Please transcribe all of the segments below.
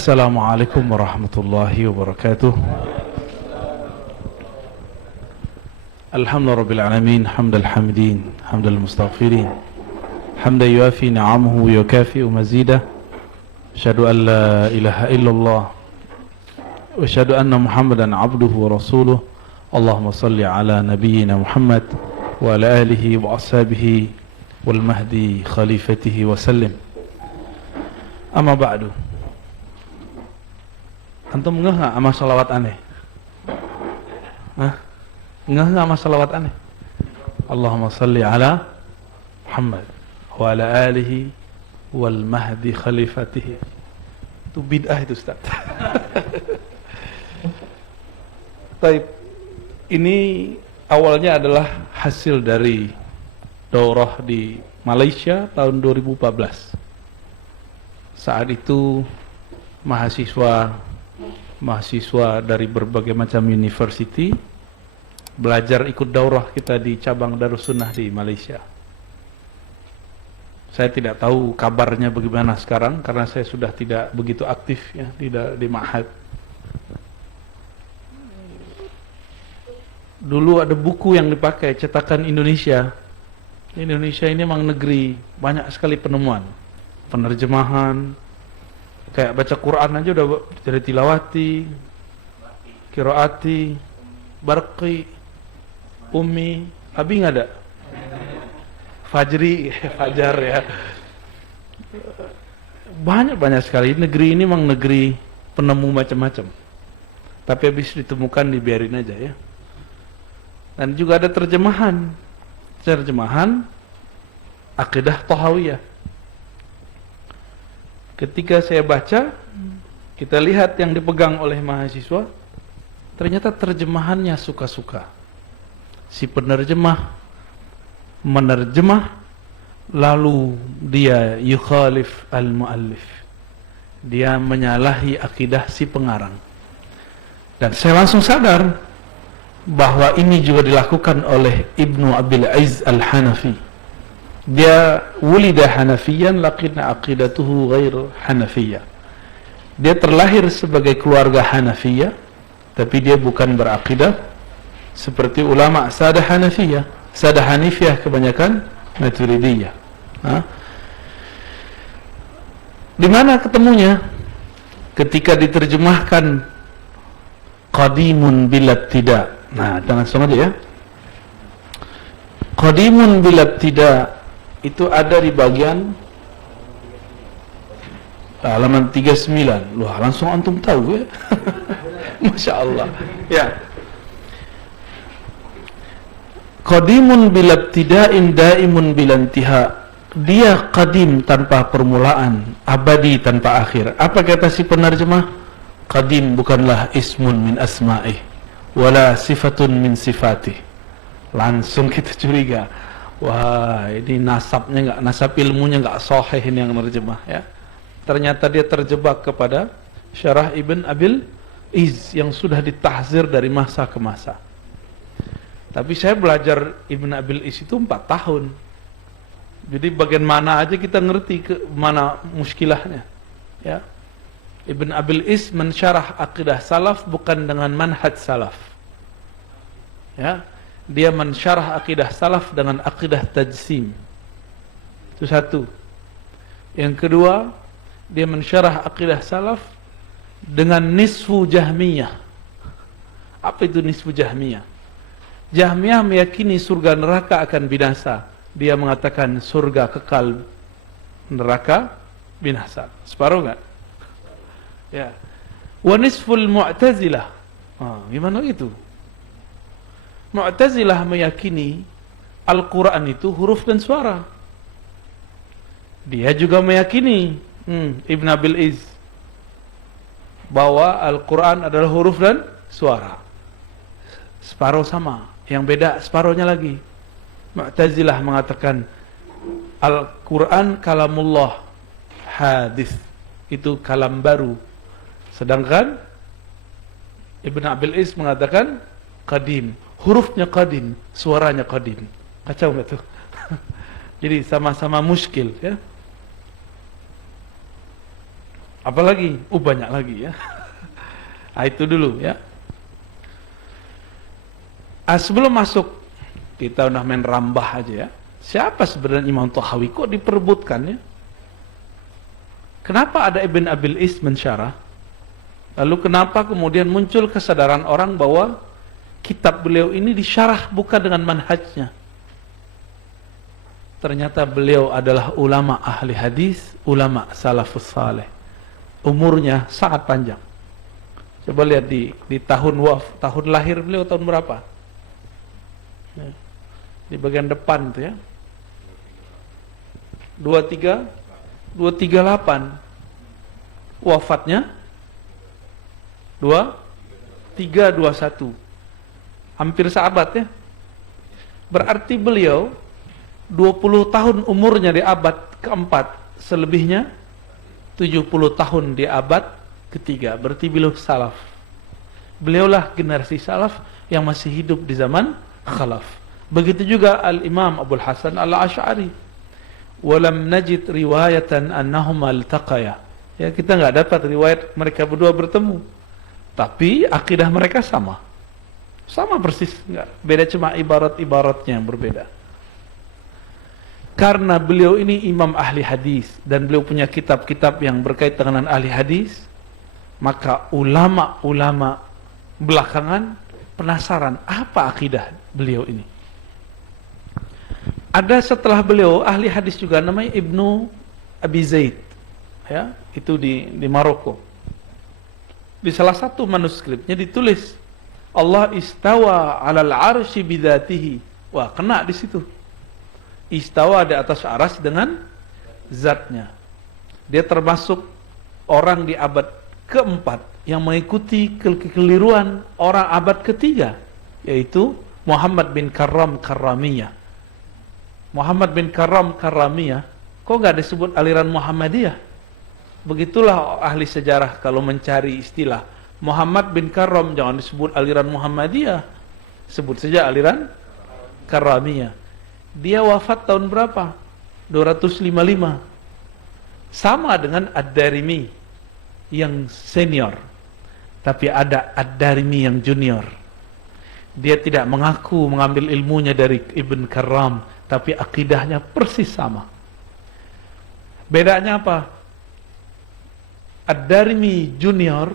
Assalamualaikum warahmatullahi wabarakatuh. Alhamdulillah alamin, hamdal hamidin, hamdal mustaghfirin, hamdan yuafi ni'amahu wa yukafi mazidah. Asyhadu an la ilaha illallah wa asyhadu anna Muhammadan abduhu wa rasuluh. Allahumma salli ala nabiyyina Muhammad wa ala alihi wa ashabihi wal mahdi khalifatihi wa sallim. Amma ba'du. Antum ngeh nggak sama salawat aneh? Hah? Ngeh nggak sama salawat aneh? Allahumma salli ala Muhammad wa ala alihi wal mahdi khalifatihi. Itu bid'ah itu, Ustaz. Taib. Ini awalnya adalah hasil dari daurah di Malaysia tahun 2014. Saat itu mahasiswa dari berbagai macam university belajar ikut daurah kita di cabang Darussunnah di Malaysia. Saya tidak tahu kabarnya bagaimana sekarang karena saya sudah tidak begitu aktif ya di Ma'had. Dulu ada buku yang dipakai cetakan Indonesia. Indonesia ini memang negeri banyak sekali penemuan, penerjemahan. Kayak baca Quran aja udah dari Tilawati, Qiraati, Barqi, Ummi, Abi nggak ada? Fajri, Fajar ya. Banyak sekali. Negeri ini memang negeri penemu macam-macam. Tapi habis ditemukan dibiarin aja ya. Dan juga ada terjemahan Aqidah Thahawiyah. Ketika saya baca, kita lihat yang dipegang oleh mahasiswa, ternyata terjemahannya suka-suka. Si penerjemah menerjemah, lalu dia yukhalif al-muallif. Dia menyalahi akidah si pengarang. Dan saya langsung sadar bahwa ini juga dilakukan oleh Ibnu Abil Izz al-Hanafi. Dia wulida Hanafiyan lakinna aqidatuhu ghair Hanafiyah. Dia terlahir sebagai keluarga Hanafiyah, tapi dia bukan berakidah seperti ulama Sadah Hanafiyah. Sadah Hanifiyah kebanyakan Maturidiyah. Di mana ketemunya? Ketika diterjemahkan Qadimun bilabtida. Nah, langsung aja ya. Qadimun bilabtida itu ada di bagian halaman 39. Loh, langsung antum tahu ya. Masya Allah. Ya. Qadimun bilabtida'in daimun bilantiha. Dia qadim tanpa permulaan, abadi tanpa akhir. Apa kata si penerjemah? Qadim bukanlah ismun min asma'ih wala sifatun min sifatih. Langsung kita curiga. Wah, ini nasabnya nasab ilmunya nggak sahih ini yang menerjemah ya. Ternyata dia terjebak kepada Syarah Ibn Abil Izz yang sudah ditahzir dari masa ke masa. Tapi saya belajar Ibn Abil Izz itu 4 tahun. Jadi bagian mana aja kita ngerti ke mana muskilahnya. Ya. Ibn Abil Izz mensyarah akidah salaf bukan dengan manhaj salaf. Ya. Dia mensyarah akidah salaf dengan akidah tajsim. Itu satu. Yang kedua, dia mensyarah akidah salaf dengan nisfu Jahmiyah. Apa itu nisfu Jahmiyah? Jahmiyah meyakini surga neraka akan binasa. Dia mengatakan surga kekal, neraka binasa. Separuh enggak? Ya. Wa nisful Mu'tazilah. Gimana itu? Mu'tazilah meyakini Al-Quran itu huruf dan suara. Dia juga meyakini Ibn Abil Izz bahwa Al-Quran adalah huruf dan suara. Separuh sama, yang beda separuhnya lagi. Mu'tazilah mengatakan Al-Quran kalamullah hadis, itu kalam baru. Sedangkan Ibn Abil Izz mengatakan qadim, hurufnya qadim, suaranya qadim. Kacau nggak tuh? Jadi sama-sama muskil ya. Apalagi? Banyak lagi ya. Nah, itu dulu ya. Sebelum masuk, kita udah main rambah aja ya. Siapa sebenarnya Imam Tahawi? Kok diperebutkan ya? Kenapa ada Ibn Abil Is mensyarah? Lalu kenapa kemudian muncul kesadaran orang bahwa kitab beliau ini disyarah bukan dengan manhajnya? Ternyata beliau adalah ulama ahli hadis, ulama salafus saleh. Umurnya sangat panjang. Coba lihat di tahun lahir beliau tahun berapa? Di bagian depan tuh ya. 238. Wafatnya 321. Hampir seabad ya. Berarti beliau 20 tahun umurnya di abad keempat, selebihnya 70 tahun di abad ketiga. Berarti beliau salaf. Beliaulah generasi salaf yang masih hidup di zaman khalaf. Begitu juga Al-Imam Abul Hasan Al-Asy'ari. Walam najid riwayatan annahuma altaqaya. Ya, kita enggak dapat riwayat mereka berdua bertemu. Tapi akidah mereka sama. Sama persis, enggak. Beda cuma ibarat-ibaratnya yang berbeda. Karena beliau ini imam ahli hadis dan beliau punya kitab-kitab yang berkaitan dengan ahli hadis, maka ulama-ulama belakangan penasaran apa akidah beliau ini. Ada setelah beliau ahli hadis juga namanya Ibnu Abi Zaid, ya, itu di Maroko. Di salah satu manuskripnya ditulis Allah istawa 'alal 'arsy bidzatihi. Wah, kena di situ. Istawa di atas aras dengan zatnya. Dia termasuk orang di abad keempat yang mengikuti kekeliruan orang abad ketiga, yaitu Muhammad bin Karram Karramiyah. Muhammad bin Karram Karramiyah, kok nggak disebut aliran Muhammadiyah? Begitulah ahli sejarah kalau mencari istilah Muhammad bin Karram, jangan disebut aliran Muhammadiyah, sebut saja aliran Karramiyah. Dia wafat tahun berapa? 255. Sama dengan Ad-Darimi yang senior, tapi ada Ad-Darimi yang junior. Dia tidak mengaku mengambil ilmunya dari Ibn Karram, tapi akidahnya persis sama. Bedanya apa? Ad-Darimi junior,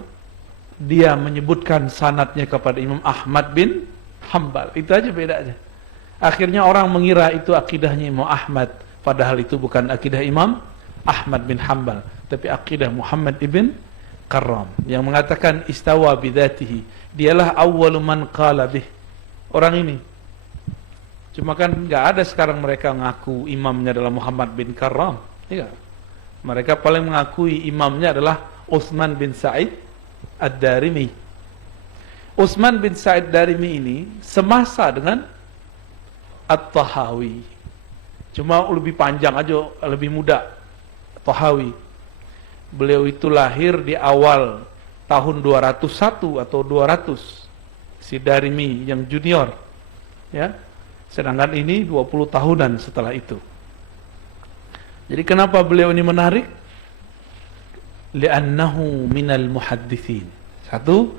dia menyebutkan sanadnya kepada Imam Ahmad bin Hanbal. Itu aja bedanya. Akhirnya orang mengira itu akidahnya Imam Ahmad, padahal itu bukan akidah Imam Ahmad bin Hanbal, tapi akidah Muhammad ibn Karram yang mengatakan istawa bidzatihi. Dialah awwalu man qala bih. Orang ini. Cuma kan enggak ada sekarang mereka mengaku imamnya adalah Muhammad bin Karram. Iya. Mereka paling mengakui imamnya adalah Utsman bin Sa'id Ad-Darimi. Utsman bin Sa'id Ad-Darimi ini semasa dengan At-Tahawi. Cuma lebih panjang aja, lebih muda. Tahawi. Beliau itu lahir di awal tahun 201 atau 200. Si Darimi yang junior. Ya. Sedangkan ini 20 tahunan setelah itu. Jadi kenapa beliau ini menarik? Li'annahu minal muhaddithin. Satu.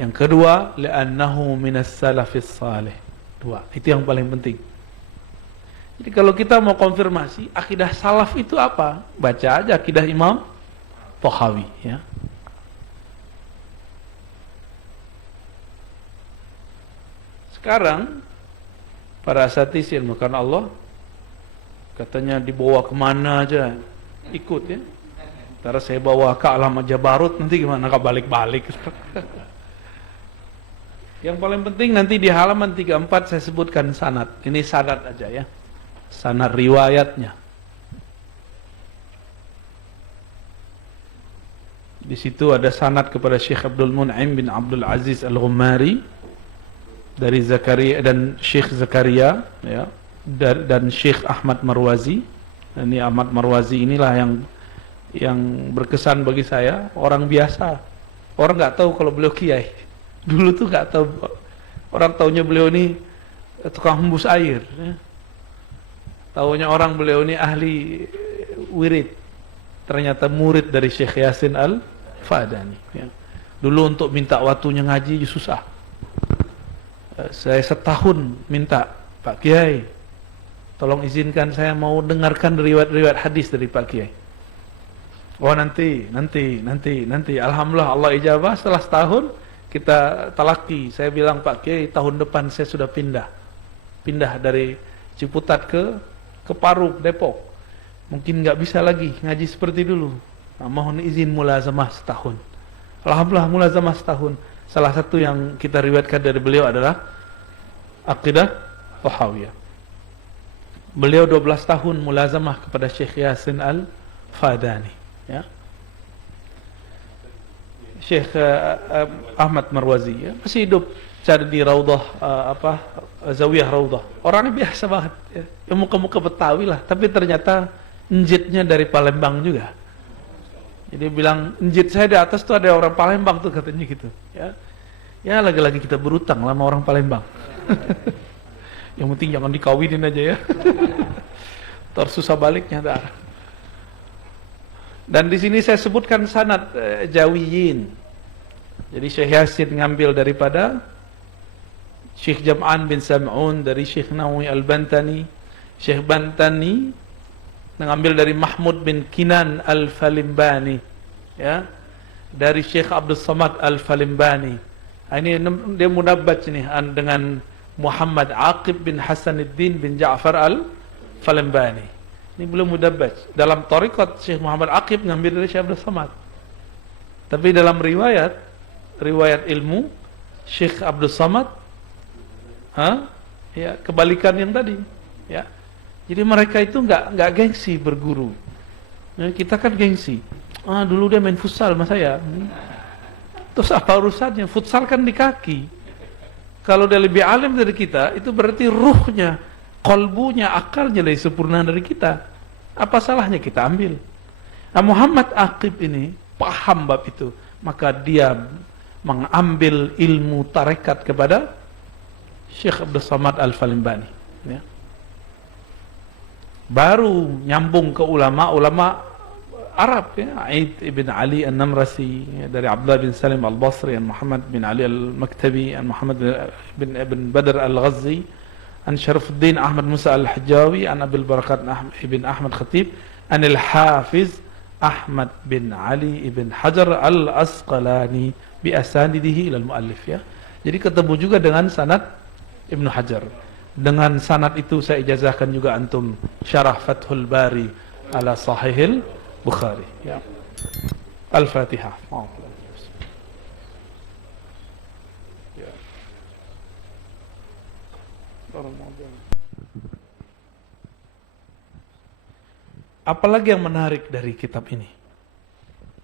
Yang kedua, li'annahu minas salafis salih. Dua. Itu yang paling penting. Jadi kalau kita mau konfirmasi akidah salaf itu apa? Baca aja akidah Imam Tahawi, ya. Sekarang para asatidz ilmu karena Allah katanya dibawa kemana aja ikut ya. Ntar saya bawa ke alam Jabarut, nanti gimana balik-balik. Yang paling penting nanti di halaman 34 saya sebutkan sanad. Ini sanad aja ya. Sanad riwayatnya. Di situ ada sanad kepada Syekh Abdul Mun'im bin Abdul Aziz Al-Ghummari dari Zakaria dan Syekh Zakaria ya, dan Syekh Ahmad Marwazi. Ini Ahmad Marwazi inilah yang berkesan bagi saya, orang biasa. Orang nggak tahu kalau beliau kiai. Dulu tuh nggak tahu, orang taunya beliau ini tukang hembus air. Ya. Taunya orang beliau ini ahli wirid. ternyata murid dari Syekh Yasin Al-Fadani. Ya. Dulu untuk minta waktunya ngaji susah. Saya setahun minta, Pak Kiai, tolong izinkan saya mau dengarkan riwayat-riwayat hadis dari Pak Kiai. Oh nanti. Alhamdulillah Allah ijabah. Setelah setahun kita talaki. Saya bilang, Pak Kiai, tahun depan saya sudah pindah dari Ciputat ke Parung, Depok. Mungkin nggak bisa lagi ngaji seperti dulu. Nah, mohon izin mulazamah setahun. Alhamdulillah mulazamah setahun. Salah satu yang kita riwayatkan dari beliau adalah Aqidah Tahawiyah. Beliau 12 tahun mulazamah kepada Syekh Yasin Al-Fadani, ya. Syekh Ahmad Marwazi, ya, masih hidup, cari di Raudah, Zawiyah Raudah. Orangnya biasa banget, ya, muka-muka Betawi lah, tapi ternyata njitnya dari Palembang juga. Jadi bilang, njit saya di atas tuh ada orang Palembang tuh, katanya gitu. Ya lagi-lagi kita berutang sama orang Palembang. Yang penting jangan dikawinin aja ya. Tersusah baliknya dah. Dan di sini saya sebutkan sanad Jawiyin. Jadi Syekh Yasin ngambil daripada Syekh Jam'an bin Sam'un dari Syekh Nawawi Al-Bantani. Syekh Bantani mengambil dari Mahmud bin Kinan Al-Falimbani, ya, dari Syekh Abdul Samad Al-Falimbani. Ini dia mudabbaj nih dengan Muhammad Aqib bin Hasanuddin bin Ja'far Al-Falimbani. Ini belum mudabbaj. Dalam thariqat Syekh Muhammad Aqib ngambil dari Syekh Abdul Samad. Tapi dalam riwayat ilmu Syekh Abdul Samad, ya, kebalikan yang tadi, ya. Jadi mereka itu nggak gengsi berguru. Ya, kita kan gengsi. Dulu dia main futsal sama saya. Terus apa urusannya? Futsal kan di kaki. Kalau dia lebih alim dari kita, itu berarti ruhnya, kolbunya, akalnya lebih sempurna dari kita. Apa salahnya kita ambil? Nah, Muhammad Aqib ini paham bab itu, maka dia mengambil ilmu tarekat kepada Syekh Abdul Samad Al-Falimbani, ya. Baru nyambung ke ulama Arab, ya. Aid ibn Ali An-Namrasi, ya, dari Abdullah bin Salim Al-Basri, an Muhammad bin Ali Al-Maktabi, an Muhammad bin Badr Al-Ghazi, an Syarifuddin Ahmad Musa Al-Hajjawi, an Abil Barakat ibn Ahmad Khatib, an Al-Hafiz Ahmad bin Ali ibn Hajar Al-Asqalani bi asanidihi ila al-muallif, ya. Jadi ketemu juga dengan sanad Ibnu Hajar. Dengan sanad itu saya ijazahkan juga antum syarah Fathul Bari ala Sahihil Bukhari, ya. Al-Fatihah. Ya. Apalagi yang menarik dari kitab ini?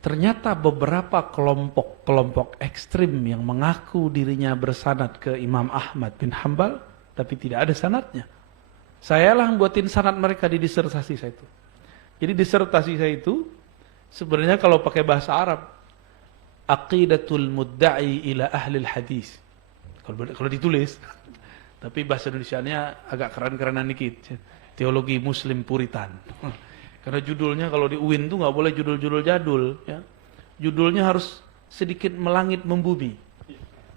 Ternyata beberapa kelompok ekstrim yang mengaku dirinya bersanad ke Imam Ahmad bin Hanbal, tapi tidak ada sanadnya. Sayalah buatin sanad mereka di disertasi saya itu. Jadi disertasi saya itu sebenarnya kalau pakai bahasa Arab, Aqidatul Mudda'i ila Ahlil Hadis. Kalau ditulis, tapi bahasa Indonesianya agak keren-kerenan dikit. Teologi Muslim Puritan. Karena judulnya kalau di UIN tuh nggak boleh judul-judul jadul, ya. Judulnya harus sedikit melangit membumi.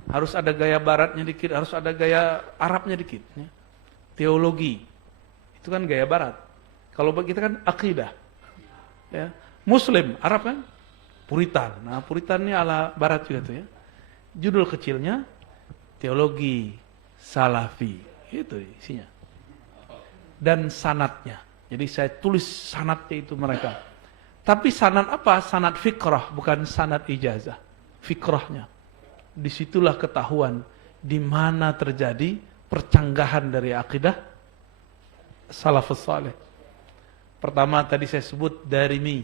Harus ada gaya baratnya dikit, harus ada gaya Arabnya dikit, ya. Teologi itu kan gaya barat. Kalau bagi kita kan akidah, ya. Muslim Arab kan Puritan. Nah, Puritannya ala barat juga tuh, ya. Judul kecilnya teologi salafi, itu isinya. Dan sanatnya. Jadi saya tulis sanatnya itu mereka. Tapi sanad apa? Sanad fikrah, bukan sanad ijazah. Fikrahnya. Disitulah ketahuan di mana terjadi percanggahan dari akidah salafus saleh. Pertama tadi saya sebut Darimi.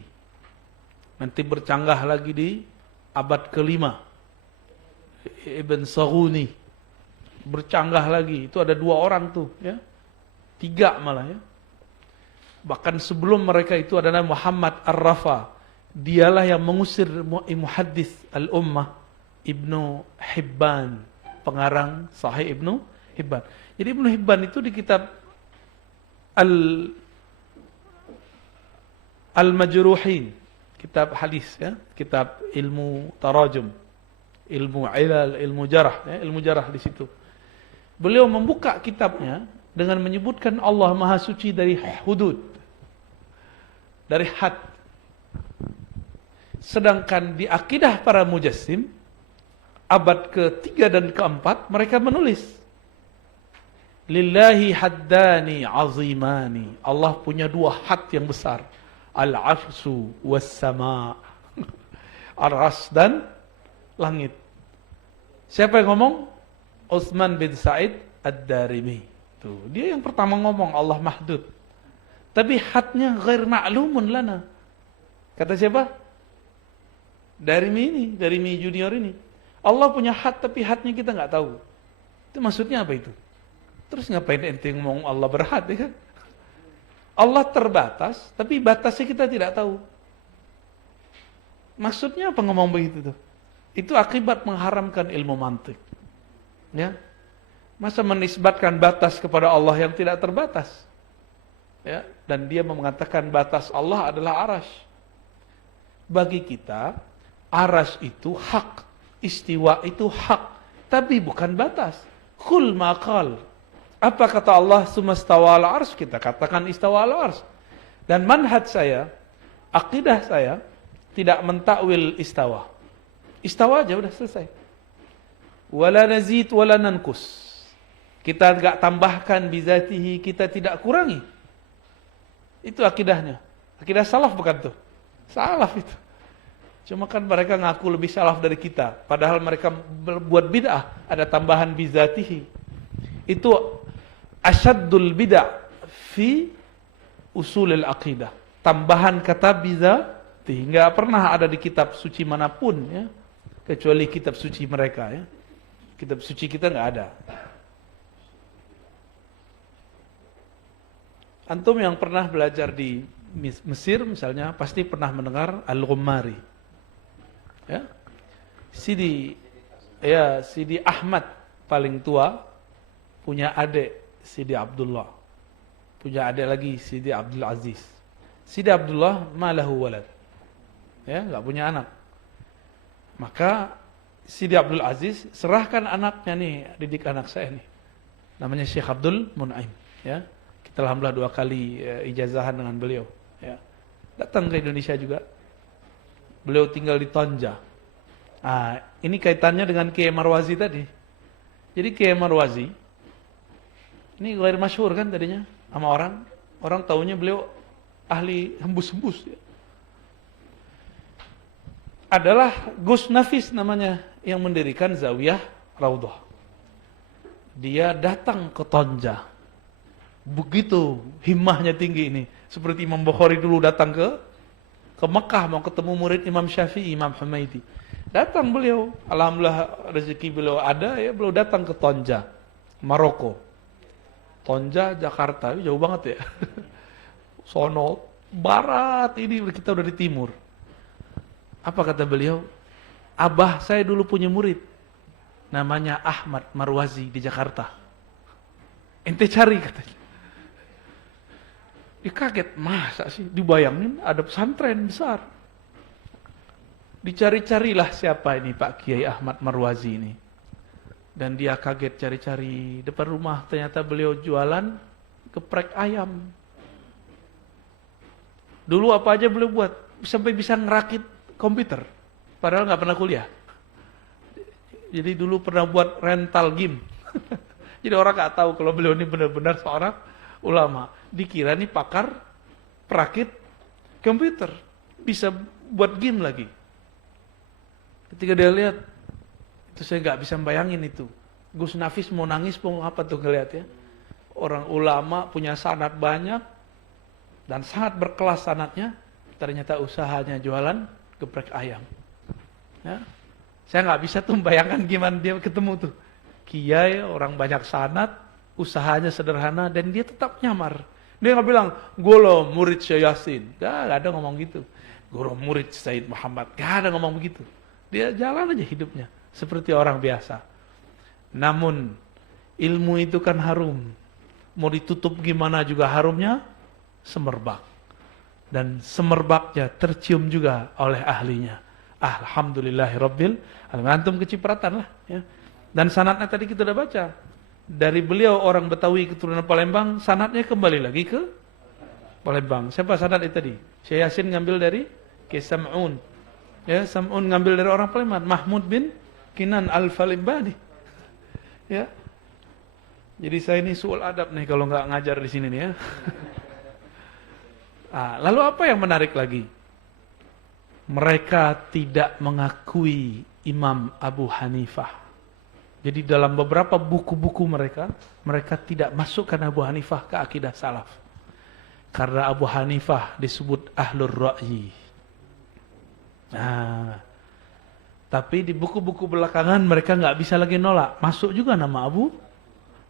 Nanti bercanggah lagi di abad ke-5. Ibn Saghuni. Bercanggah lagi. Itu ada 2 orang tuh, ya. 3 malah, ya. Bahkan sebelum mereka itu adalah Muhammad Ar-Rafa. Dialah yang mengusir muhaddis al-ummah Ibnu Hibban, pengarang Sahih Ibnu Hibban. Jadi Ibnu Hibban itu di kitab Al-Majruhin, kitab hadis ya, kitab ilmu tarajum, ilmu ilal, ilmu jarah ya, ilmu jarah di situ. Beliau membuka kitabnya dengan menyebutkan Allah Maha Suci dari hudud, dari had. Sedangkan di akidah para mujassim abad ke-3 dan ke-4 mereka menulis lillahi haddani azimani. Allah punya 2 had yang besar, al-arsyu was-sama. Al-ars dan langit. Siapa yang ngomong? Utsman bin Sa'id Ad-Darimi. Tuh, dia yang pertama ngomong Allah mahdud. Tapi hadnya ghair ma'lumun lana. Kata siapa? Darimi junior ini. Allah punya had tapi hadnya kita nggak tahu. Itu maksudnya apa itu? Terus ngapain ente ngomong Allah berhad ya kan? Allah terbatas tapi batasnya kita tidak tahu. Maksudnya apa ngomong begitu tuh? Itu akibat mengharamkan ilmu mantik. Ya. Masa menisbatkan batas kepada Allah yang tidak terbatas? Ya, dan dia mengatakan batas Allah adalah arasy. Bagi kita, arasy itu hak, istiwa itu hak, tapi bukan batas. Qul ma qal. Apa kata Allah sumastawa ala arsy? Kita katakan istawa ala arsy. Dan manhaj saya, akidah saya tidak mentakwil istawa. Istawa aja udah selesai. Wala nazid wala nankus. Kita enggak tambahkan bizatihi, kita tidak kurangi. Itu akidahnya. Akidah salaf bukan tuh? Salaf itu. Cuma kan mereka ngaku lebih salaf dari kita. Padahal mereka buat bid'ah. Ada tambahan bizatihi. Itu asyaddul bid'ah fi usulil aqidah. Tambahan kata bizatihi. Nggak pernah ada di kitab suci manapun ya. Kecuali kitab suci mereka ya. Kitab suci kita nggak ada. Antum yang pernah belajar di Mesir misalnya pasti pernah mendengar Al-Ghummari. Ya. Sidi Ahmad paling tua punya adik Sidi Abdullah. Punya adik lagi Sidi Abdul Aziz. Sidi Abdullah malahu walad. Ya, enggak punya anak. Maka Sidi Abdul Aziz serahkan anaknya nih, didik anak saya nih. Namanya Syekh Abdul Mun'aim, ya. Kita alhamdulillah 2 kali ijazahan dengan beliau, ya. Datang ke Indonesia juga. Beliau tinggal di Tonja. Ah, ini kaitannya dengan Kiai Marwazi tadi. Jadi Kiai Marwazi ini ghair masyhur kan tadinya sama orang. Orang taunya beliau ahli hembus-hembus ya. Adalah Gus Nafis namanya yang mendirikan Zawiyah Raudhah. Dia datang ke Tonja. Begitu himmahnya tinggi ini. Seperti Imam Bukhari dulu datang ke Mekah mau ketemu murid Imam Syafi'i, Imam Humaidi. Datang beliau, alhamdulillah rezeki beliau ada ya, beliau datang ke Tonja, Maroko. Tonja, Jakarta, jauh banget ya. Sono barat, ini kita udah di timur. Apa kata beliau? Abah saya dulu punya murid namanya Ahmad Marwazi di Jakarta. Ente cari katanya. Dia kaget, masa sih? Dibayangin ada pesantren besar. Dicari-carilah siapa ini Pak Kiai Ahmad Marwazi ini. Dan dia kaget cari-cari depan rumah, ternyata beliau jualan geprek ayam. Dulu apa aja beliau buat, sampai bisa ngerakit komputer. Padahal nggak pernah kuliah. Jadi dulu pernah buat rental game. Jadi orang nggak tahu kalau beliau ini benar-benar seorang ulama. Dikira nih pakar perakit komputer, bisa buat game lagi. Ketika dia lihat, itu saya nggak bisa bayangin itu. Gus Nafis mau nangis mau apa tuh ngeliat ya. Orang ulama punya sanad banyak dan sangat berkelas sanadnya, ternyata usahanya jualan geprek ayam. Ya. Saya nggak bisa tuh bayangkan gimana dia ketemu tuh. Kiai orang banyak sanad, usahanya sederhana dan dia tetap nyamar. Dia nggak bilang, gue loh murid Syekh Yasin. Gak ada ngomong gitu. Gue loh murid Said Muhammad. Gak ada ngomong begitu. Dia jalan aja hidupnya seperti orang biasa. Namun ilmu itu kan harum. Mau ditutup gimana juga harumnya semerbak. dan semerbaknya tercium juga oleh ahlinya. Alhamdulillahirabbil alamin. Antum kecipratan lah ya. Dan sanadnya tadi kita udah baca. Dari beliau orang Betawi keturunan Palembang, sanadnya kembali lagi ke Palembang. Siapa sanad itu tadi? Syekh Yasin ngambil dari Sam'un. Ya, Sam'un ngambil dari orang Palembang, Mahmud bin Kinan Al-Falimbani. Ya. Jadi saya ini suul adab nih kalau nggak ngajar di sini nih ya. Lalu apa yang menarik lagi? Mereka tidak mengakui Imam Abu Hanifah. Jadi dalam beberapa buku-buku mereka tidak masukkan Abu Hanifah ke akidah salaf. Karena Abu Hanifah disebut ahlur ra'yi. Tapi di buku-buku belakangan mereka nggak bisa lagi nolak. Masuk juga nama Abu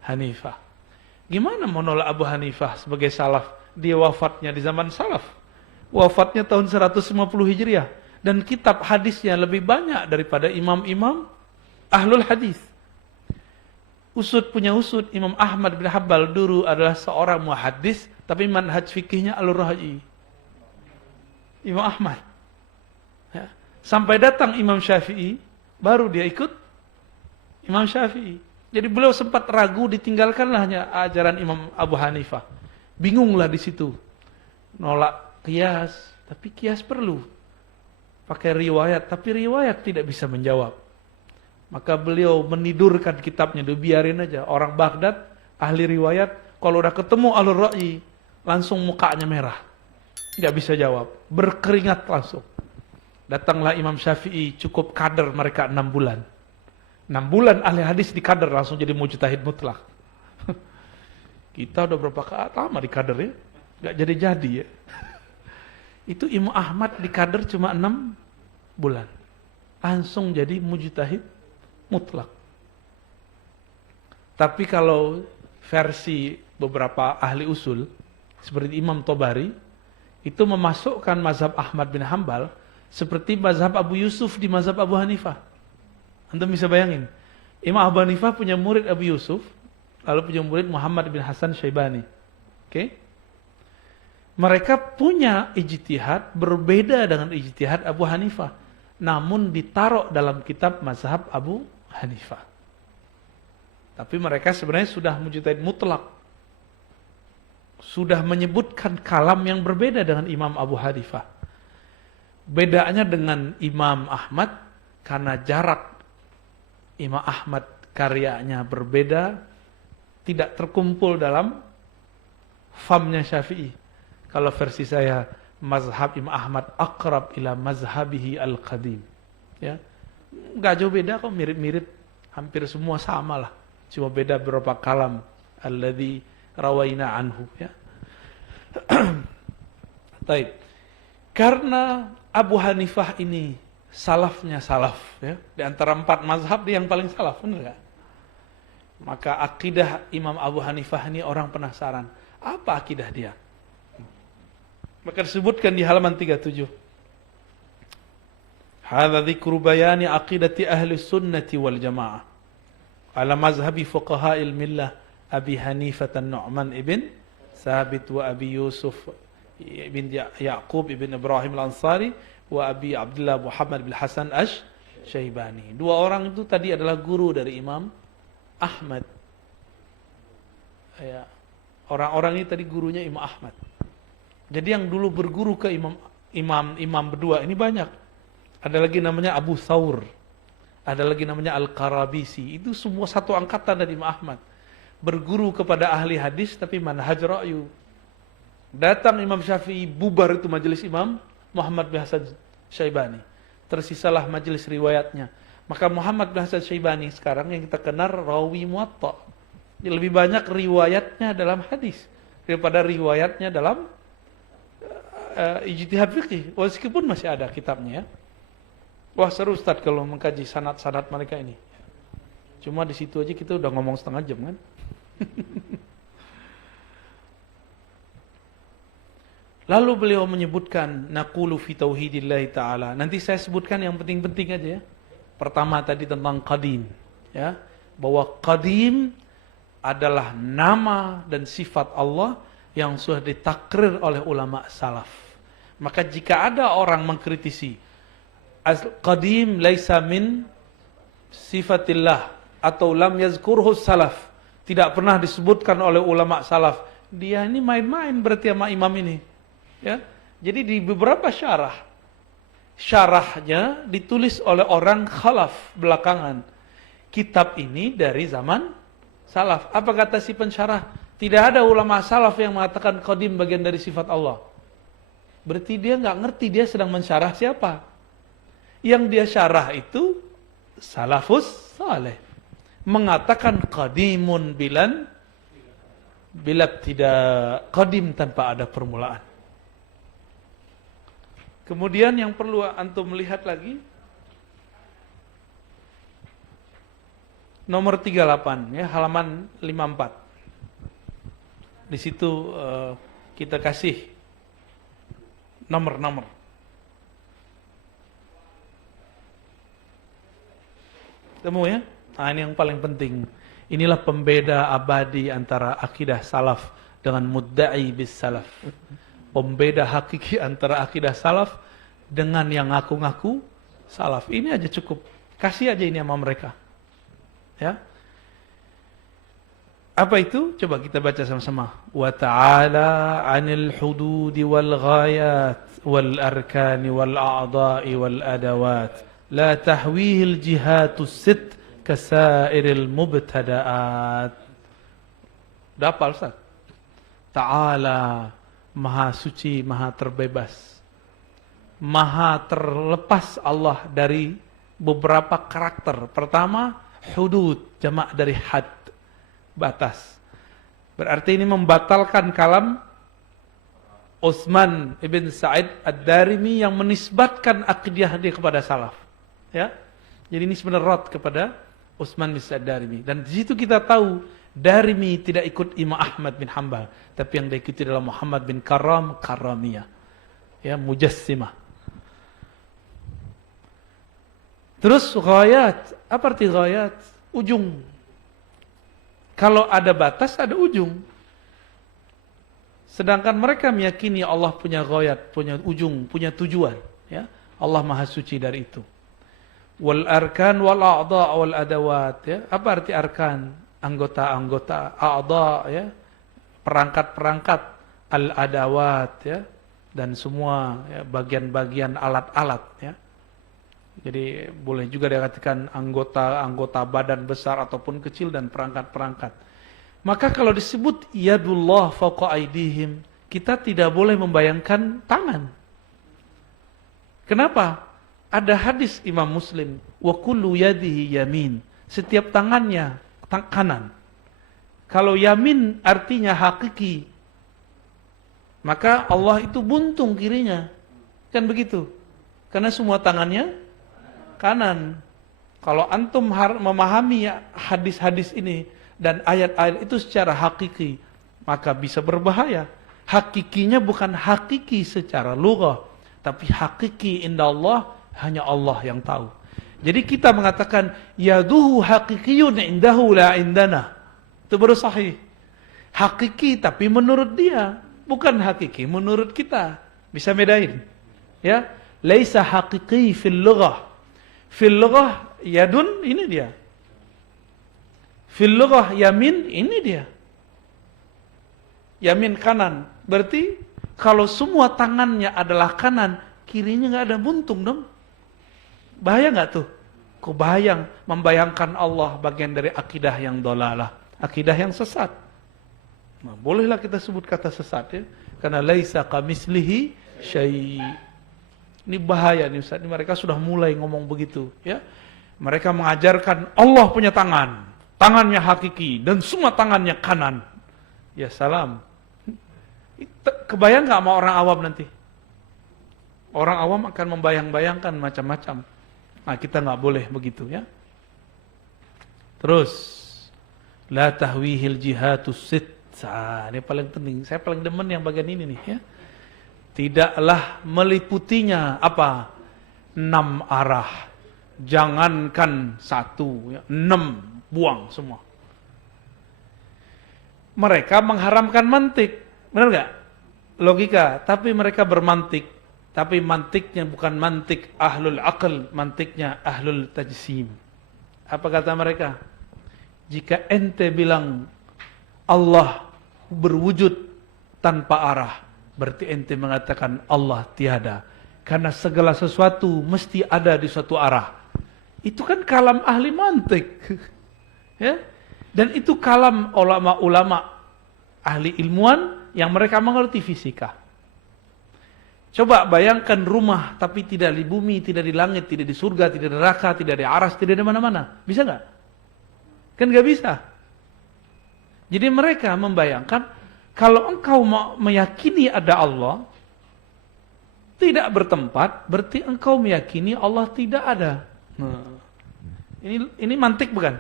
Hanifah. Gimana mau nolak Abu Hanifah sebagai salaf? Dia wafatnya di zaman salaf. Wafatnya tahun 150 Hijriah. Dan kitab hadisnya lebih banyak daripada imam-imam ahlul hadis. Usud punya usud, Imam Ahmad bin Hanbal dulu adalah seorang muhaddis, tapi manhaj fikihnya al-ra'yi. Imam Ahmad. Ya. Sampai datang Imam Syafi'i, baru dia ikut Imam Syafi'i. Jadi beliau sempat ragu, ditinggalkanlah hanya ajaran Imam Abu Hanifah. Bingunglah di situ. Nolak qiyas, tapi qiyas perlu. Pakai riwayat, tapi riwayat tidak bisa menjawab. Maka beliau menidurkan kitabnya, biarin aja. Orang Baghdad, ahli riwayat, kalau udah ketemu alur ra'yi, langsung mukanya merah. Nggak bisa jawab, berkeringat langsung. Datanglah Imam Syafi'i, cukup kader mereka 6 bulan. 6 bulan ahli hadis di kader, langsung jadi mujtahid mutlak. Kita udah berapa lama di kader ya? Nggak jadi-jadi ya. Itu Imam Ahmad di kader cuma 6 bulan. Langsung jadi mujtahid mutlak. Tapi kalau versi beberapa ahli usul, seperti Imam Tobari, itu memasukkan mazhab Ahmad bin Hanbal seperti mazhab Abu Yusuf di mazhab Abu Hanifah. Antum bisa bayangin, Imam Abu Hanifah punya murid Abu Yusuf, lalu punya murid Muhammad bin Hasan Syaibani. Oke? Mereka punya ijtihad berbeda dengan ijtihad Abu Hanifah, namun ditaruh dalam kitab mazhab Abu Hanifah. Tapi mereka sebenarnya sudah mujtahid mutlak. Sudah menyebutkan kalam yang berbeda dengan Imam Abu Hanifah. Bedanya dengan Imam Ahmad, karena jarak Imam Ahmad karyanya berbeda, tidak terkumpul dalam famnya Syafi'i. Kalau versi saya, mazhab Imam Ahmad aqrab ila mazhabihi al-qadim. Ya. Enggak jauh beda kok, mirip-mirip, hampir semua sama lah. Cuma beda beberapa kalam alladzi rawaina anhu ya. Taib. Karena Abu Hanifah ini salafnya salaf ya. Di antara 4 mazhab dia yang paling salaf, benar enggak? Maka akidah Imam Abu Hanifah ini orang penasaran. Apa akidah dia? Maka disebutkan di halaman 37. Hadza dzikru bayani aqidati ahli sunnati wal jamaah ala mazhabi fuqaha'il millah Abi Hanifah an-Nu'man ibn Thabit wa Abi Yusuf ibn Ya'qub ibn Ibrahim al-Ansari wa Abi Abdullah Muhammad bin Hasan Asy-Syaibani. 2 orang itu tadi adalah guru dari Imam Ahmad. Ya. Orang-orang ini tadi gurunya Imam Ahmad. Jadi yang dulu berguru ke imam berdua ini banyak. Ada lagi namanya Abu Thawr. Ada lagi namanya Al-Qarabisi. Itu semua satu angkatan dari Imam Ahmad. Berguru kepada ahli hadis tapi manhaj ra'yu. Datang Imam Syafi'i, bubar itu majelis Imam Muhammad bin Hasan Syaibani. Tersisalah majelis riwayatnya. Maka Muhammad bin Hasan Syaibani sekarang yang kita kenal rawi muwatta. Lebih banyak riwayatnya dalam hadis daripada riwayatnya dalam ijtihad fikih. Meskipun masih ada kitabnya ya. Wah seru Ustaz kalau mengkaji sanad-sanad mereka ini. Cuma di situ aja kita udah ngomong setengah jam kan. Lalu beliau menyebutkan naqulu fi tauhidillah taala. Nanti saya sebutkan yang penting-penting aja ya. Pertama tadi tentang qadim ya, bahwa qadim adalah nama dan sifat Allah yang sudah ditakrir oleh ulama salaf. Maka jika ada orang mengkritisi qadim laisa min sifatillah atau lam yazkurhu salaf, tidak pernah disebutkan oleh ulama salaf, dia ini main-main berarti sama imam ini. Ya. Jadi di beberapa syarahnya ditulis oleh orang khalaf belakangan. Kitab ini dari zaman salaf. Apa kata si pensyarah? Tidak ada ulama salaf yang mengatakan qadim bagian dari sifat Allah. Berarti dia nggak ngerti dia sedang mensyarah siapa. Yang dia syarah itu salafus saleh. Mengatakan qadimun bila tidak qadim tanpa ada permulaan. Kemudian yang perlu antum melihat lagi nomor 38 ya, halaman 54. Di situ kita kasih nomor-nomor. Temu ya? Nah, ini yang paling penting. Inilah pembeda abadi antara akidah salaf dengan mudda'i bis salaf. Pembeda hakiki antara akidah salaf dengan yang ngaku-ngaku salaf. Ini aja cukup. Kasih aja ini sama mereka. Ya. Apa itu? Coba kita baca sama-sama. Wa ta'ala 'anil hududi wal ghayat wal arkani wal a'dha'i wal adawat. La tahwihil jihatus sit kasairil mubtada'at. Dapal Ustaz. Ta'ala, maha suci, maha terbebas. Maha terlepas Allah dari beberapa karakter. Pertama, hudud, jamak dari had, batas. Berarti ini membatalkan kalam Utsman ibn Sa'id ad-Darimi yang menisbatkan akidah dia kepada salaf. Ya, jadi ini sebenarnya rad kepada Utsman bin Sa'id ad-Darimi. Dan di situ kita tahu Darimi tidak ikut Imam Ahmad bin Hanbal, tapi yang dia ikuti adalah Muhammad bin Karamiyah, ya, Mujassimah. Terus ghayat, apa arti ghayat? Ujung. Kalau ada batas, ada ujung. Sedangkan mereka meyakini Allah punya ghayat, punya ujung, punya tujuan. Ya, Allah maha suci dari itu. Wal arkan wal a'dha wal adawat, ya. Apa arti arkan? Anggota-anggota, a'dha, ya, perangkat-perangkat, al adawat, ya, dan semua ya, bagian-bagian alat-alat, ya. Jadi boleh juga dikatakan anggota badan besar ataupun kecil dan perangkat-perangkat. Maka kalau disebut yadullah fawqa aydihim, kita tidak boleh membayangkan tangan. Kenapa? Ada hadis Imam Muslim, wa kullu yadihi yamin. Setiap tangannya kanan. Kalau yamin artinya hakiki, maka Allah itu buntung kirinya. Kan begitu? Karena semua tangannya kanan. Kalau antum memahami hadis-hadis ini dan ayat-ayat itu secara hakiki, maka bisa berbahaya. Hakikinya bukan hakiki secara lughah, tapi hakiki inda Allah, hanya Allah yang tahu. Jadi kita mengatakan yaduhu hakikiyun indahu la indana. Itu baru sahih. Hakiki tapi menurut dia, bukan hakiki menurut kita. Bisa bedain. Ya, laisa hakiki fil lughah. Fil lughah yadun, ini dia. Fil lughah yamin, ini dia. Yamin kanan. Berarti kalau semua tangannya adalah kanan, kirinya nggak ada buntung dong. Bahaya nggak tuh? Kok bayang membayangkan Allah bagian dari akidah yang dolalah, akidah yang sesat. Nah, bolehlah kita sebut kata sesat, ya, karena laisa kamislihi syai'. Ini bahaya nih Ustaz. Ini mereka sudah mulai ngomong begitu, ya. Mereka mengajarkan Allah punya tangan, tangannya hakiki dan semua tangannya kanan. Ya salam. Kebayang nggak sama orang awam nanti? Orang awam akan membayang-bayangkan macam-macam. Nah, kita nggak boleh begitu, ya. Terus, la tahwihil jihatus sit. Nah, ini paling penting. Saya paling demen yang bagian ini nih, ya. Tidaklah meliputinya apa? 6 arah. Jangankan 1, ya. 6, buang semua. Mereka mengharamkan mantik, benar nggak? Logika, tapi mereka bermantik. Tapi mantiknya bukan mantik ahlul aql, mantiknya ahlul tajsim. Apa kata mereka? Jika ente bilang Allah berwujud tanpa arah, berarti ente mengatakan Allah tiada. Karena segala sesuatu mesti ada di suatu arah. Itu kan kalam ahli mantik. Ya? Dan itu kalam ulama-ulama ahli ilmuwan yang mereka mengerti fisika. Coba bayangkan rumah tapi tidak di bumi, tidak di langit, tidak di surga, tidak di neraka, tidak di aras, tidak di mana-mana. Bisa nggak? Kan nggak bisa. Jadi mereka membayangkan kalau engkau meyakini ada Allah tidak bertempat, berarti engkau meyakini Allah tidak ada. Nah, ini mantik bukan?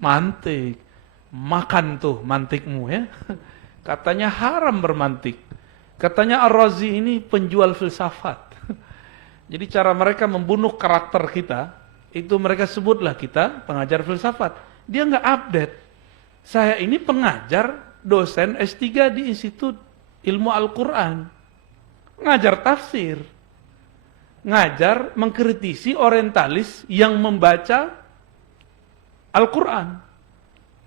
Mantik. Makan tuh mantikmu ya. Katanya haram bermantik. Katanya Ar-Razi ini penjual filsafat. Jadi cara mereka membunuh karakter kita, itu mereka sebutlah kita pengajar filsafat. Dia nggak update. Saya ini pengajar dosen S3 di Institut Ilmu Al-Quran. Ngajar tafsir. Ngajar mengkritisi orientalis yang membaca Al-Quran.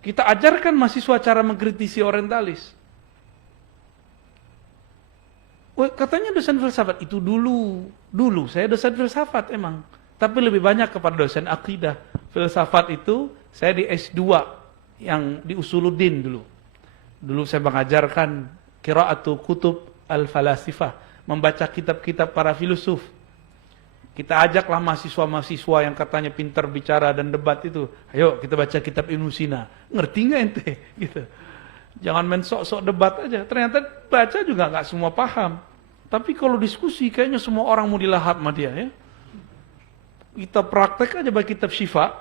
Kita ajarkan mahasiswa cara mengkritisi orientalis. Katanya dosen filsafat, itu dulu saya dosen filsafat emang, tapi lebih banyak kepada dosen akidah. Filsafat itu saya di S2 yang di Usuluddin dulu saya mengajarkan qira'atu kutub al-falasifah, membaca kitab-kitab para filsuf. Kita ajaklah mahasiswa-mahasiswa yang katanya pintar bicara dan debat itu, ayo kita baca kitab Ibnu Sina. Ngerti nggak ente? Gitu. Jangan main sok-sok debat aja. Ternyata baca juga nggak semua paham. Tapi kalau diskusi kayaknya semua orang mau dilahap sama dia ya. Kita praktek aja bagi kitab Syifa,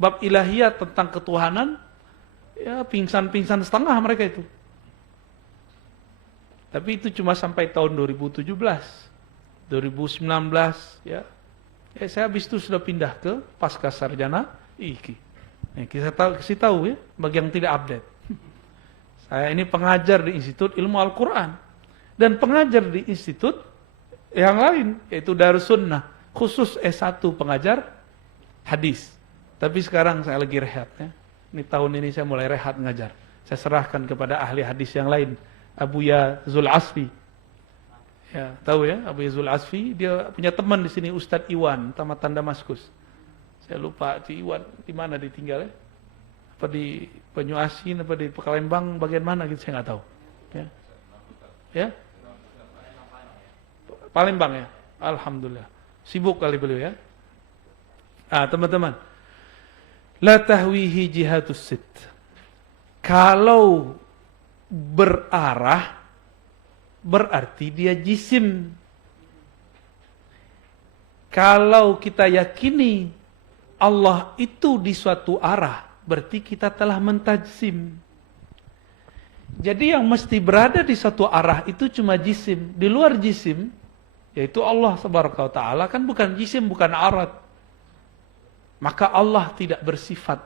bab ilahiyat tentang ketuhanan, ya pingsan-pingsan setengah mereka itu. Tapi itu cuma sampai tahun 2017. 2019 ya. Saya habis itu sudah pindah ke pasca sarjana iki. Kita kasih tahu ya bagi yang tidak update. Saya ini pengajar di Institut Ilmu Al-Quran. Dan pengajar di institut yang lain, yaitu Darus Sunnah. Khusus S1 pengajar hadis. Tapi sekarang saya lagi rehat. Ya. Ini tahun ini saya mulai rehat ngajar. Saya serahkan kepada ahli hadis yang lain. Abuya Zul Asfi. Ya, tahu ya, Abuya Zul Asfi. Dia punya teman di sini, Ustadz Iwan, Tamatan Damaskus. Saya lupa, si Iwan di mana ditinggal ya. Apa di Banyu Asin, apa di Pekalembang, bagian mana gitu saya nggak tahu. Ya, ya, Palembang ya, alhamdulillah. Sibuk kali beliau ya. Teman-teman, la tahwihi jihatus sit. Kalau berarah, berarti dia jisim. Kalau kita yakini Allah itu di suatu arah, berarti kita telah mentajsim. Jadi yang mesti berada di satu arah itu cuma jisim. Di luar jisim, yaitu Allah Subhanahu wa ta'ala, kan bukan jisim, bukan arat. Maka Allah tidak bersifat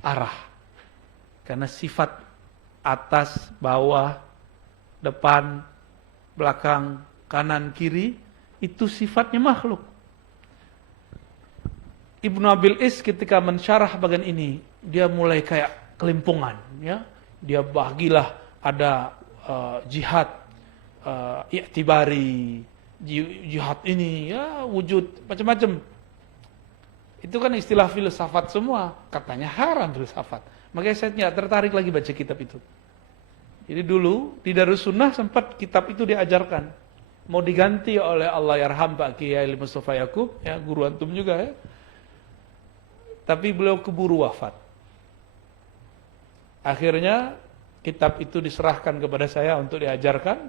arah. Karena sifat atas, bawah, depan, belakang, kanan, kiri, itu sifatnya makhluk. Ibnu Abil Is ketika mensyarah bagian ini, dia mulai kayak kelimpungan, ya. Dia bagilah ada jihad i'tibari, jihad ini ya wujud macam-macam. Itu kan istilah filsafat semua, katanya haram filsafat. Makanya saya tidak tertarik lagi baca kitab itu. Jadi dulu di Darus Sunnah sempat kitab itu diajarkan. Mau diganti oleh Allah yarham Pak Kiai Mustafa Yakub, ya guru antum juga ya. Tapi beliau keburu wafat. Akhirnya kitab itu diserahkan kepada saya untuk diajarkan.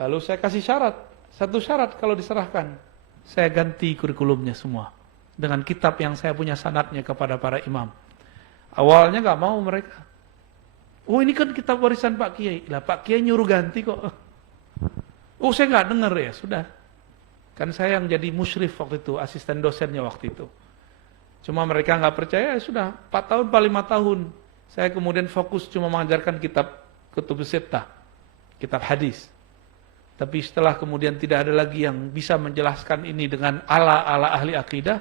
Lalu saya kasih syarat. Satu syarat kalau diserahkan. Saya ganti kurikulumnya semua. Dengan kitab yang saya punya sanadnya kepada para imam. Awalnya gak mau mereka. Oh ini kan kitab warisan Pak Kiai. Lah Pak Kiai nyuruh ganti kok. Oh saya gak dengar ya. Sudah. Kan saya yang jadi musyrif waktu itu. Asisten dosennya waktu itu. Cuma mereka nggak percaya, ya sudah 4 tahun, 5 tahun. Saya kemudian fokus cuma mengajarkan kitab Kutubus Sittah, kitab hadis. Tapi setelah kemudian tidak ada lagi yang bisa menjelaskan ini dengan ala ahli akidah,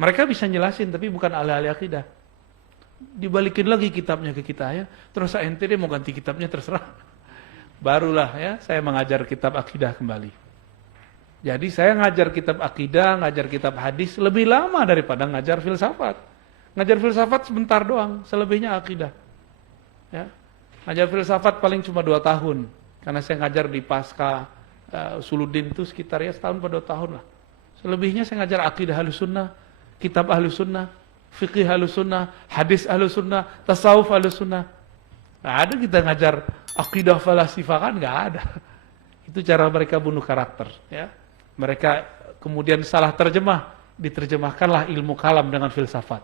mereka bisa jelasin tapi bukan ala ahli akidah. Dibalikin lagi kitabnya ke kita ya. Terus ente dia mau ganti kitabnya terserah. Barulah ya saya mengajar kitab akidah kembali. Jadi saya ngajar kitab akidah, ngajar kitab hadis lebih lama daripada ngajar filsafat. Ngajar filsafat sebentar doang, selebihnya akidah. Ya. Ngajar filsafat paling cuma 2 tahun. Karena saya ngajar di pasca Usuluddin itu sekitar ya setahun pada 2 tahun lah. Selebihnya saya ngajar akidah Ahlussunnah, kitab Ahlussunnah, fikih Ahlussunnah, hadis Ahlussunnah, tasawuf Ahlussunnah. Nggak ada kita ngajar akidah falasifah kan nggak ada. Itu cara mereka bunuh karakter. Ya. Mereka kemudian salah terjemah, diterjemahkanlah ilmu kalam dengan filsafat.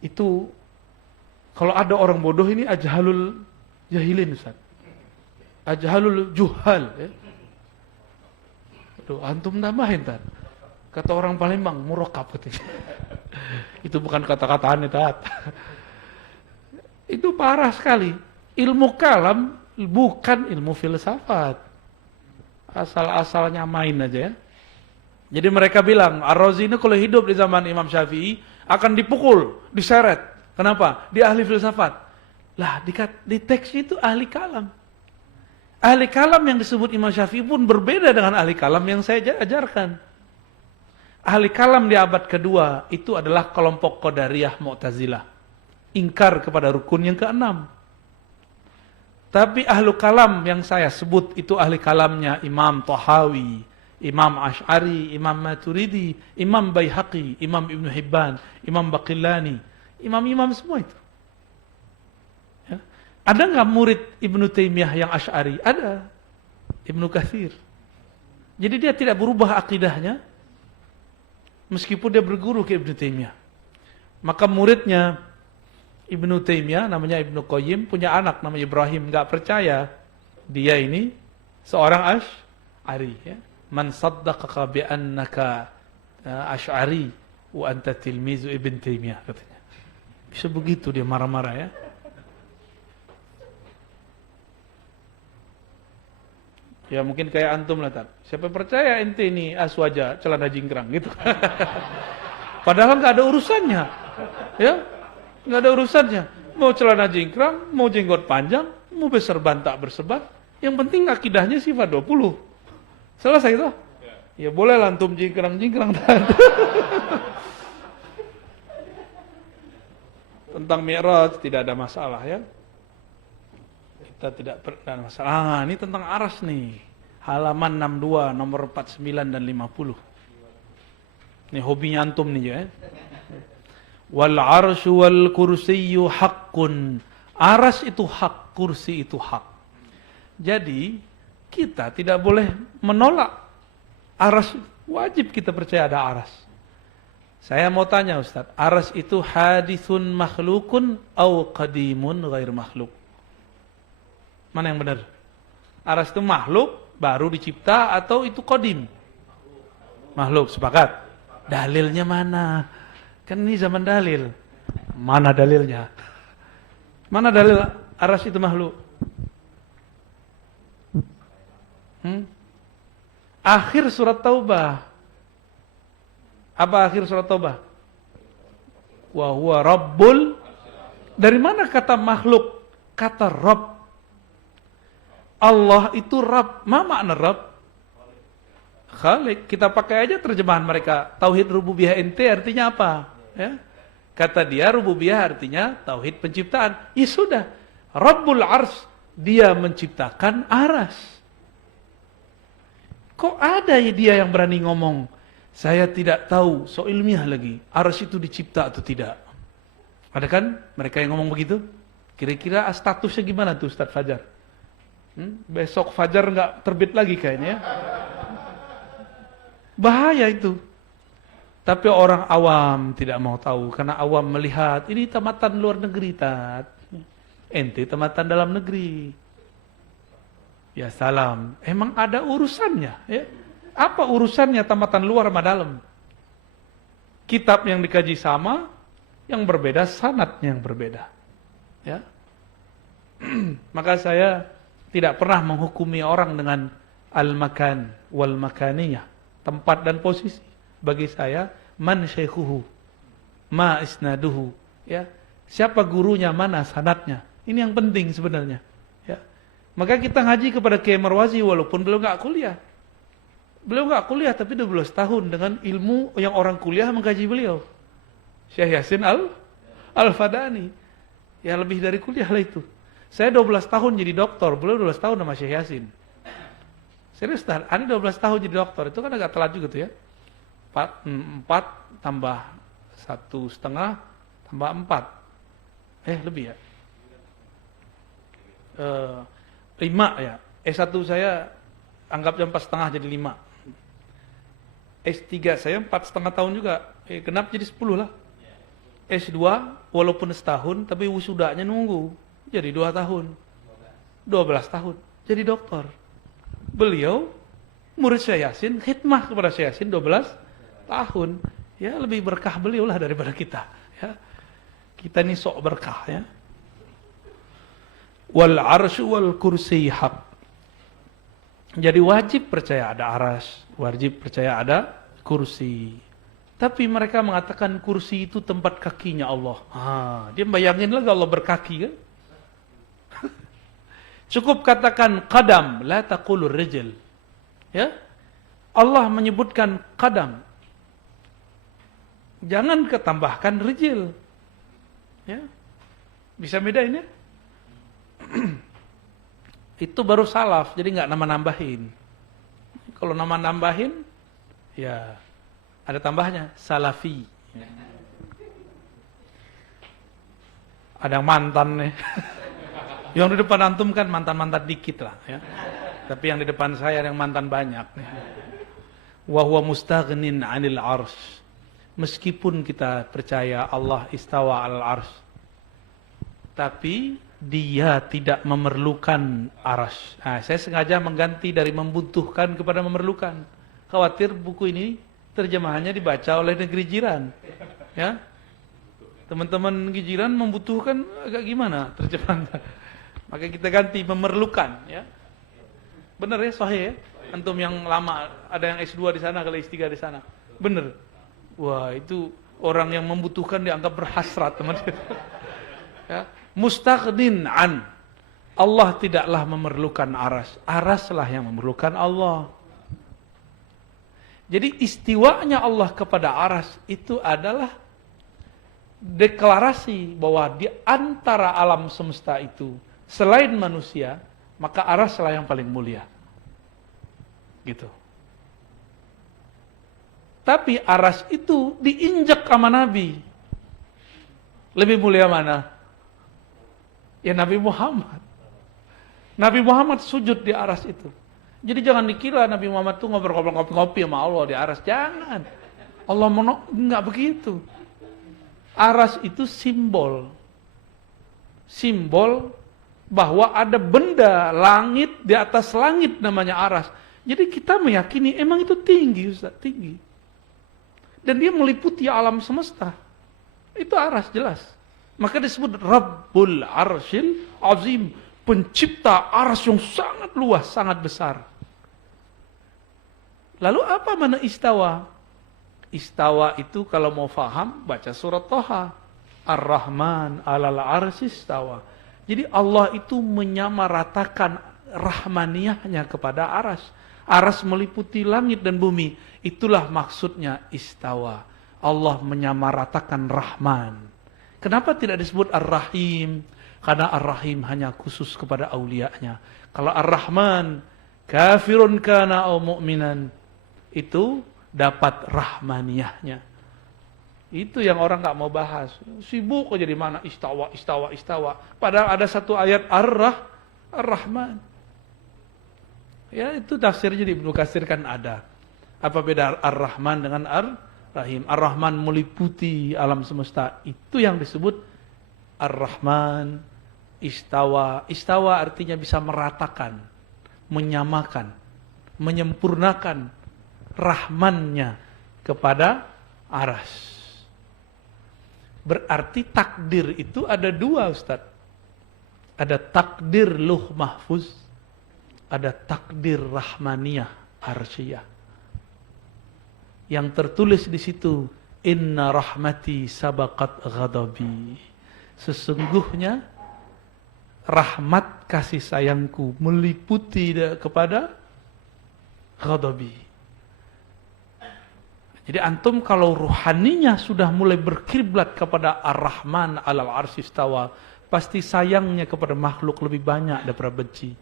Itu kalau ada orang bodoh ini ajhalul jahilin Ustaz. Ajhalul juhal ya. Aduh, antum tambahin tar. Kata orang Palembang murokab katanya. Itu bukan kata-kata aneh tat. Itu parah sekali. Ilmu kalam bukan ilmu filsafat. Asal-asalnya main aja ya. Jadi mereka bilang, Ar-Razi ini kalau hidup di zaman Imam Syafi'i akan dipukul, diseret. Kenapa? Dia ahli filsafat. Lah, di teks itu ahli kalam. Ahli kalam yang disebut Imam Syafi'i pun berbeda dengan ahli kalam yang saya ajarkan. Ahli kalam di abad kedua itu adalah kelompok Qadariyah Mu'tazilah. Ingkar kepada rukun yang ke-6. Tapi ahlu kalam yang saya sebut itu ahli kalamnya Imam Tahawi, Imam Asy'ari, Imam Maturidi, Imam Baihaqi, Imam Ibn Hibban, Imam Baqillani, imam-imam semua itu. Ya. Ada nggak murid Ibn Taimiyah yang Asy'ari? Ada. Ibn Katsir. Jadi dia tidak berubah akidahnya, meskipun dia berguru ke Ibn Taimiyah. Maka muridnya Ibnu Taimiyah namanya Ibnu Qayyim punya anak namanya Ibrahim, nggak percaya dia ini seorang Asy'ari ya. Man saddaqaka bi annaka Asy'ari wa anta tilmizu Ibn Taimiyah katanya. Bisa begitu dia marah-marah ya. Ya mungkin kayak antum lah tar. Siapa percaya ente ini aswaja celana jingkrang gitu. Padahal nggak ada urusannya. Ya. Nggak ada urusannya. Mau celana jingkrang, mau jenggot panjang, mau berserban tak berserban. Yang penting akidahnya sifat 20. Selesai itu? Ya boleh lantum jingkrang-jingkrang. Tentang Mi'raj tidak ada masalah ya. Kita tidak ada masalah. Ini tentang aras nih. Halaman 62, nomor 49 dan 50. Ini hobinya antum nih ya. Wal arsyu wal kursiyyu haqqun. Aras itu hak, kursi itu hak. Jadi kita tidak boleh menolak aras. Wajib kita percaya ada aras. Saya mau tanya Ustaz, aras itu hadithun makhlukun au qadimun ghair makhluk? Mana yang benar? Aras itu makhluk baru dicipta atau itu qadim? Makhluk, sepakat. Dalilnya mana? Kan ini zaman dalil. Mana dalilnya? Mana dalil aras itu makhluk? Akhir surat Taubah. Apa akhir surat Taubah? Wa huwa rabbul. Dari mana kata makhluk? Kata Rabb. Allah itu Rabb. Ma makna Rabb? Khalik. Kita pakai aja terjemahan mereka. Tauhid rububiyah ente artinya apa? Ya. Kata dia rububiyah artinya tauhid penciptaan. Ya sudah. Rabbul Ars, dia menciptakan aras. Kok ada ya dia yang berani ngomong, saya tidak tahu, so ilmiah lagi, aras itu dicipta atau tidak? Ada kan mereka yang ngomong begitu? Kira-kira statusnya gimana tuh Ustaz Fajar? Besok Fajar nggak terbit lagi kayaknya ya. Bahaya itu. Tapi orang awam tidak mau tahu, karena awam melihat, ini tamatan luar negeri, Tat. Ente tamatan dalam negeri. Ya salam, emang ada urusannya. Ya? Apa urusannya tamatan luar sama dalam? Kitab yang dikaji sama, yang berbeda, sanadnya yang berbeda. Ya. Maka saya tidak pernah menghukumi orang dengan al-makan wal makaniyah, tempat dan posisi. Bagi saya, man syaikhuhu, ma isnaduhu, ya. Siapa gurunya, mana sanadnya. Ini yang penting sebenarnya, ya. Maka kita ngaji kepada Kiai Marwazi walaupun beliau enggak kuliah. Beliau enggak kuliah tapi 12 tahun dengan ilmu yang orang kuliah mengkaji beliau. Syekh Yasin Al-Fadani. Ya lebih dari kuliah lah itu. Saya 12 tahun jadi doktor, beliau 12 tahun sama Syekh Yasin. Serius, Ani 12 tahun jadi doktor, itu kan agak telat juga tuh ya. 4 tambah 1,5 tambah 4. Lebih ya. 5 ya. S1 saya anggap 4,5 jadi 5. S3 saya 4,5 tahun juga. Kenapa jadi 10 lah. S2 walaupun setahun tapi wisudanya nunggu. Jadi 2 tahun. 12 tahun. Jadi dokter. Beliau murid Syekh Yasin, khidmah kepada Syekh Yasin 12 tahun. Ya lebih berkah beliau lah daripada kita. Ya. Kita ini sok berkah ya. Wal arsy wal kursi haq. Jadi wajib percaya ada arsy, wajib percaya ada kursi. Tapi mereka mengatakan kursi itu tempat kakinya Allah. Dia bayangin lagi Allah berkaki kan? Cukup katakan qadam, la taqulur rijl. Ya? Allah menyebutkan qadam. Jangan ketambahkan rijl. Ya? Bisa bedain ya? Itu baru salaf, jadi nggak nama-nambahin. Kalau nama nambahin, ya ada tambahnya, salafi. Ada yang mantan nih. Yang di depan antum kan mantan-mantan dikit lah. Ya. Tapi yang di depan saya ada yang mantan banyak. Wa huwa mustaghnin 'anil 'arsy. Meskipun kita percaya Allah istawa al-'arsy, tapi dia tidak memerlukan arsy. Saya sengaja mengganti dari membutuhkan kepada memerlukan. Khawatir buku ini terjemahannya dibaca oleh negeri jiran. Ya. Teman-teman negeri jiran membutuhkan agak gimana terjemahannya. Maka kita ganti memerlukan, ya. Benar ya, sahih ya? Antum yang lama ada yang S2 di sana, kalau S3 di sana. Benar. Wah, itu orang yang membutuhkan dianggap berhasrat, teman-teman. Ya. Mustaghnin an. Allah tidaklah memerlukan aras. Araslah yang memerlukan Allah. Jadi istiwanya Allah kepada aras itu adalah deklarasi bahwa di antara alam semesta itu selain manusia, maka araslah yang paling mulia. Gitu. Tapi aras itu diinjak sama Nabi. Lebih mulia mana? Ya Nabi Muhammad. Nabi Muhammad sujud di aras itu. Jadi jangan dikira Nabi Muhammad tuh ngobrol-ngopi sama Allah di aras. Jangan. Allah enggak begitu. Aras itu simbol. Simbol bahwa ada benda langit di atas langit namanya aras. Jadi kita meyakini emang itu tinggi, Ustaz, tinggi. Dan dia meliputi alam semesta. Itu aras jelas. Maka disebut Rabbul Arsyil Azim, pencipta aras yang sangat luas, sangat besar. Lalu apa mana istawa? Istawa itu kalau mau faham, baca surat Thaha. Ar-Rahman 'alal 'arsy istawa. Jadi Allah itu menyamaratakan rahmaniyahnya kepada aras. Aras meliputi langit dan bumi. Itulah maksudnya istawa. Allah menyamaratakan Rahman. Kenapa tidak disebut Ar-Rahim? Karena Ar-Rahim hanya khusus kepada aulianya. Kalau Ar-Rahman, kafirun kana au mu'minan, itu dapat rahmaniyahnya. Itu yang orang nggak mau bahas. Sibuk aja di mana istawa, istawa, istawa. Padahal ada satu ayat Ar-Rahman. Ya itu tafsirnya di Ibnu Katsir kan ada. Apa beda Ar-Rahman dengan Ar-Rahim? Ar-Rahman meliputi alam semesta. Itu yang disebut Ar-Rahman istawa. Istawa artinya bisa meratakan, menyamakan, menyempurnakan rahmannya kepada aras. Berarti takdir itu ada dua, Ustaz. Ada takdir luh mahfuz. ada takdir rahmaniyah arsyiyah. Yang tertulis di situ, inna rahmati sabaqat ghadabi. Sesungguhnya rahmat kasih sayangku meliputi kepada ghadabi. Jadi antum kalau ruhaninya sudah mulai berkiblat kepada Ar-Rahman 'alal 'arsy istawa, pasti sayangnya kepada makhluk lebih banyak daripada benci.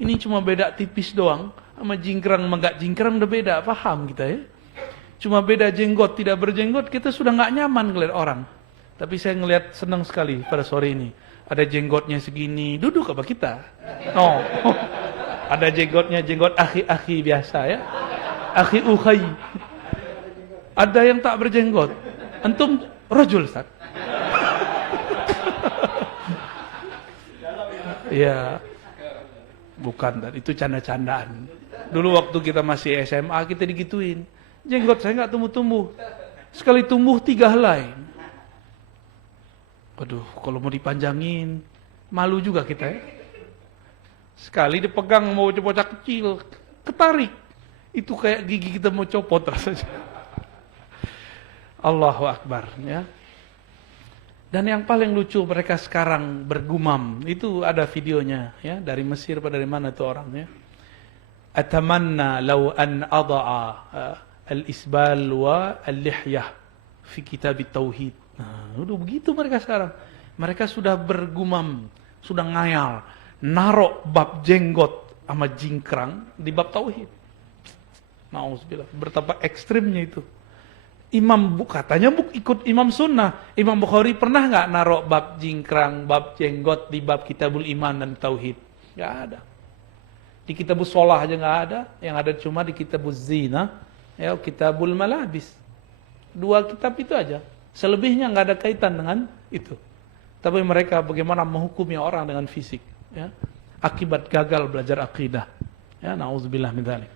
Ini cuma beda tipis doang, sama jingkrang sama enggak jingkrang udah beda, paham kita ya? Cuma beda jenggot tidak berjenggot, kita sudah enggak nyaman ngeliat orang. Tapi saya ngelihat senang sekali pada sore ini. Ada jenggotnya segini, duduk apa kita? No. Ada jenggotnya jenggot akhi-akhi biasa ya. Akhi ukhay. Ada yang tak berjenggot. Antum rajul, Ustaz. Ya. Bukan, itu canda-candaan. Dulu waktu kita masih SMA kita digituin. Jenggot saya enggak tumbuh-tumbuh. Sekali tumbuh 3 helai. Aduh, kalau mau dipanjangin malu juga kita ya. Sekali dipegang mau bocah kecil, ketarik. Itu kayak gigi kita mau copot rasanya. Allahu Akbar ya. Dan yang paling lucu mereka sekarang bergumam, itu ada videonya ya, dari Mesir pada dari mana itu orangnya. Atamanna law an adaa al-isbal wa al-lihyah fi kitab at-tauhid. Nah, udah begitu mereka sekarang. Mereka sudah bergumam, sudah ngayal, narok bab jenggot sama jingkrang di bab tauhid. Nauzubillah, betapa ekstrimnya itu. Imam katanya ikut imam sunnah. Imam Bukhari pernah nggak narok bab jingkrang, bab jenggot di bab kitabul iman dan tauhid? Nggak ada. Di kitabul sholah aja nggak ada. Yang ada cuma di kitabul zina, ya kitabul malabis. 2 kitab itu aja. Selebihnya nggak ada kaitan dengan itu. Tapi mereka bagaimana menghukumi orang dengan fisik, ya? Akibat gagal belajar akidah. Ya, nauzubillah min dzalik.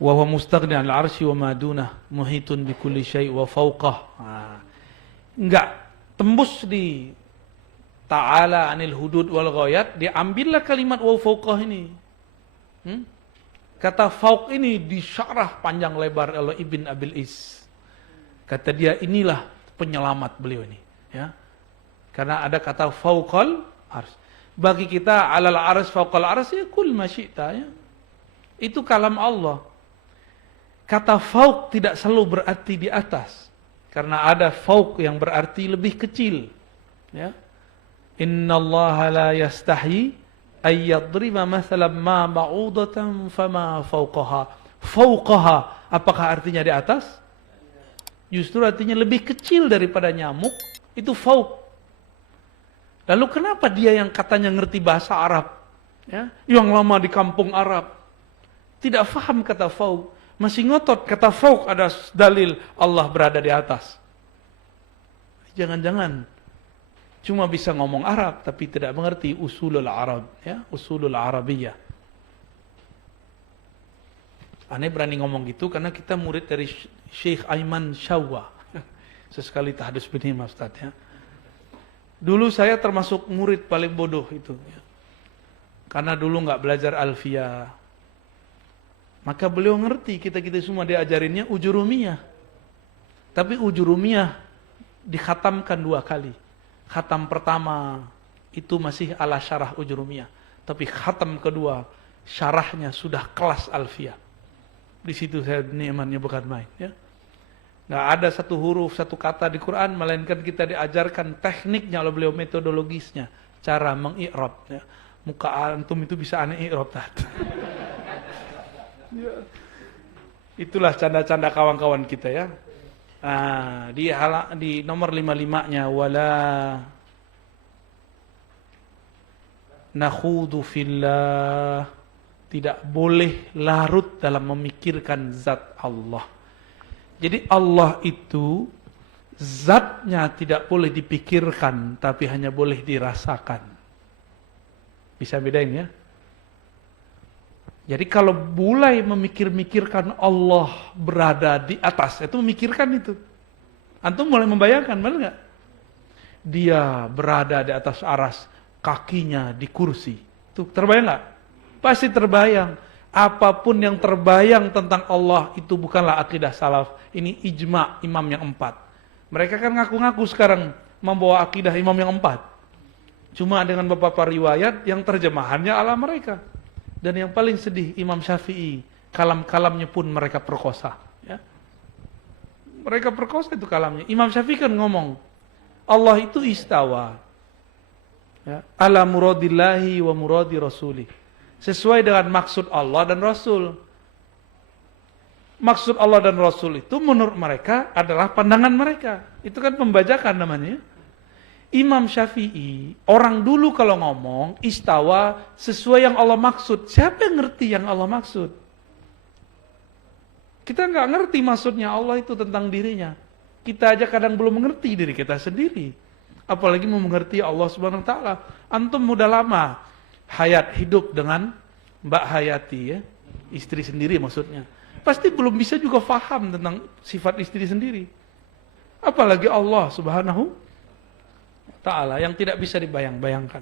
Wa huwa mustaghni 'anil 'arsy wa ma dunah, muhitun bi kulli syai' wa fawqah. Enggak tembus di ta'ala 'anil hudud wal ghayat, diambillah kalimat wa fawqah ini. Kata fauq ini disyarah panjang lebar oleh Ibn Abil Is. Kata dia inilah penyelamat beliau ini, ya. Karena ada kata fauqal ars. Bagi kita 'alal ars fauqal ars ya kul ma syi'ta, ya. Itu kalam Allah. Kata fauq tidak selalu berarti di atas. Karena ada fauq yang berarti lebih kecil, ya. Innallaha la yastahi ay yadriba mathalan ma ba'udatan fama fauqaha. Fauqaha apakah artinya di atas? Justru artinya lebih kecil daripada nyamuk, itu fauq. Lalu kenapa dia yang katanya ngerti bahasa Arab, ya, yang lama di kampung Arab, tidak faham kata fauq, masih ngotot kata fauq ada dalil Allah berada di atas? Jangan-jangan cuma bisa ngomong Arab tapi tidak mengerti usulul Arab, ya, usulul Arabiyah. Aneh berani ngomong gitu karena kita murid dari Syekh Aiman Syawwa. Sesekali tahdus bin Ustaz, ya. Dulu saya termasuk murid paling bodoh itu, ya. Karena dulu nggak belajar alfiyah. Maka beliau ngerti kita-kita semua diajarinnya ujurumiyah. Tapi ujurumiyah dikhatamkan 2 kali. Khatam pertama itu masih ala syarah ujurumiyah. Tapi khatam kedua syarahnya sudah kelas alfiyah. Di situ saya nikmatnya bukan main, ya. Nggak ada satu huruf, satu kata di Quran, melainkan kita diajarkan tekniknya oleh beliau, metodologisnya, cara mengi'rab, ya. Muka antum itu bisa aneh i'rab tadi. Ya. Itulah canda-canda kawan-kawan kita, ya. Di nomor 55-nya wala nakhudu fillah, tidak boleh larut dalam memikirkan zat Allah. Jadi Allah itu zatnya tidak boleh dipikirkan, tapi hanya boleh dirasakan. Bisa bedain, ya? Jadi kalau mulai memikir-mikirkan Allah berada di atas, itu memikirkan itu. Antum mulai membayangkan, benar nggak? Dia berada di atas aras, kakinya di kursi. Tuh, terbayang nggak? Pasti terbayang. Apapun yang terbayang tentang Allah itu bukanlah akidah salaf. Ini ijma imam yang 4. Mereka kan ngaku-ngaku sekarang membawa akidah imam yang 4. Cuma dengan beberapa riwayat yang terjemahannya ala mereka. Dan yang paling sedih Imam Syafi'i, kalam-kalamnya pun mereka perkosa. Ya. Mereka perkosa itu kalamnya. Imam Syafi'i kan ngomong, Allah itu istawa. Ya. Ala muradillahi wa muradi rasulih. Sesuai dengan maksud Allah dan Rasul. Maksud Allah dan Rasul itu menurut mereka adalah pandangan mereka. Itu kan pembajakan namanya. Imam Syafi'i, orang dulu kalau ngomong istawa sesuai yang Allah maksud. Siapa yang ngerti yang Allah maksud? Kita nggak ngerti maksudnya Allah itu tentang dirinya. Kita aja kadang belum mengerti diri kita sendiri. Apalagi mau mengerti Allah Subhanahu wa taala. Antum udah lama hidup dengan Mbak Hayati ya, istri sendiri maksudnya. Pasti belum bisa juga faham tentang sifat istri sendiri. Apalagi Allah Subhanahu wa taala yang tidak bisa dibayang-bayangkan.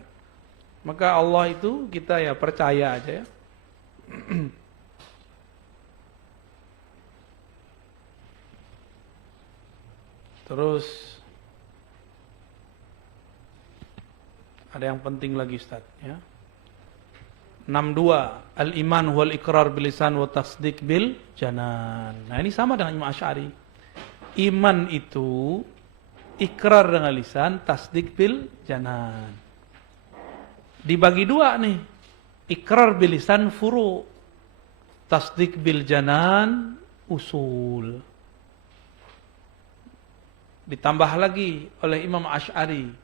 Maka Allah itu kita ya percaya aja ya. Terus ada yang penting lagi Ustaz ya. 62 al-iman wal iqrar bil lisan wa tasdiq bil janan. Nah, ini sama dengan Imam Asy'ari. Iman itu ikrar dengan lisan, tasdiq bil janan. Dibagi dua nih. Ikrar bil lisan furu', tasdiq bil janan usul. Ditambah lagi oleh Imam Asy'ari,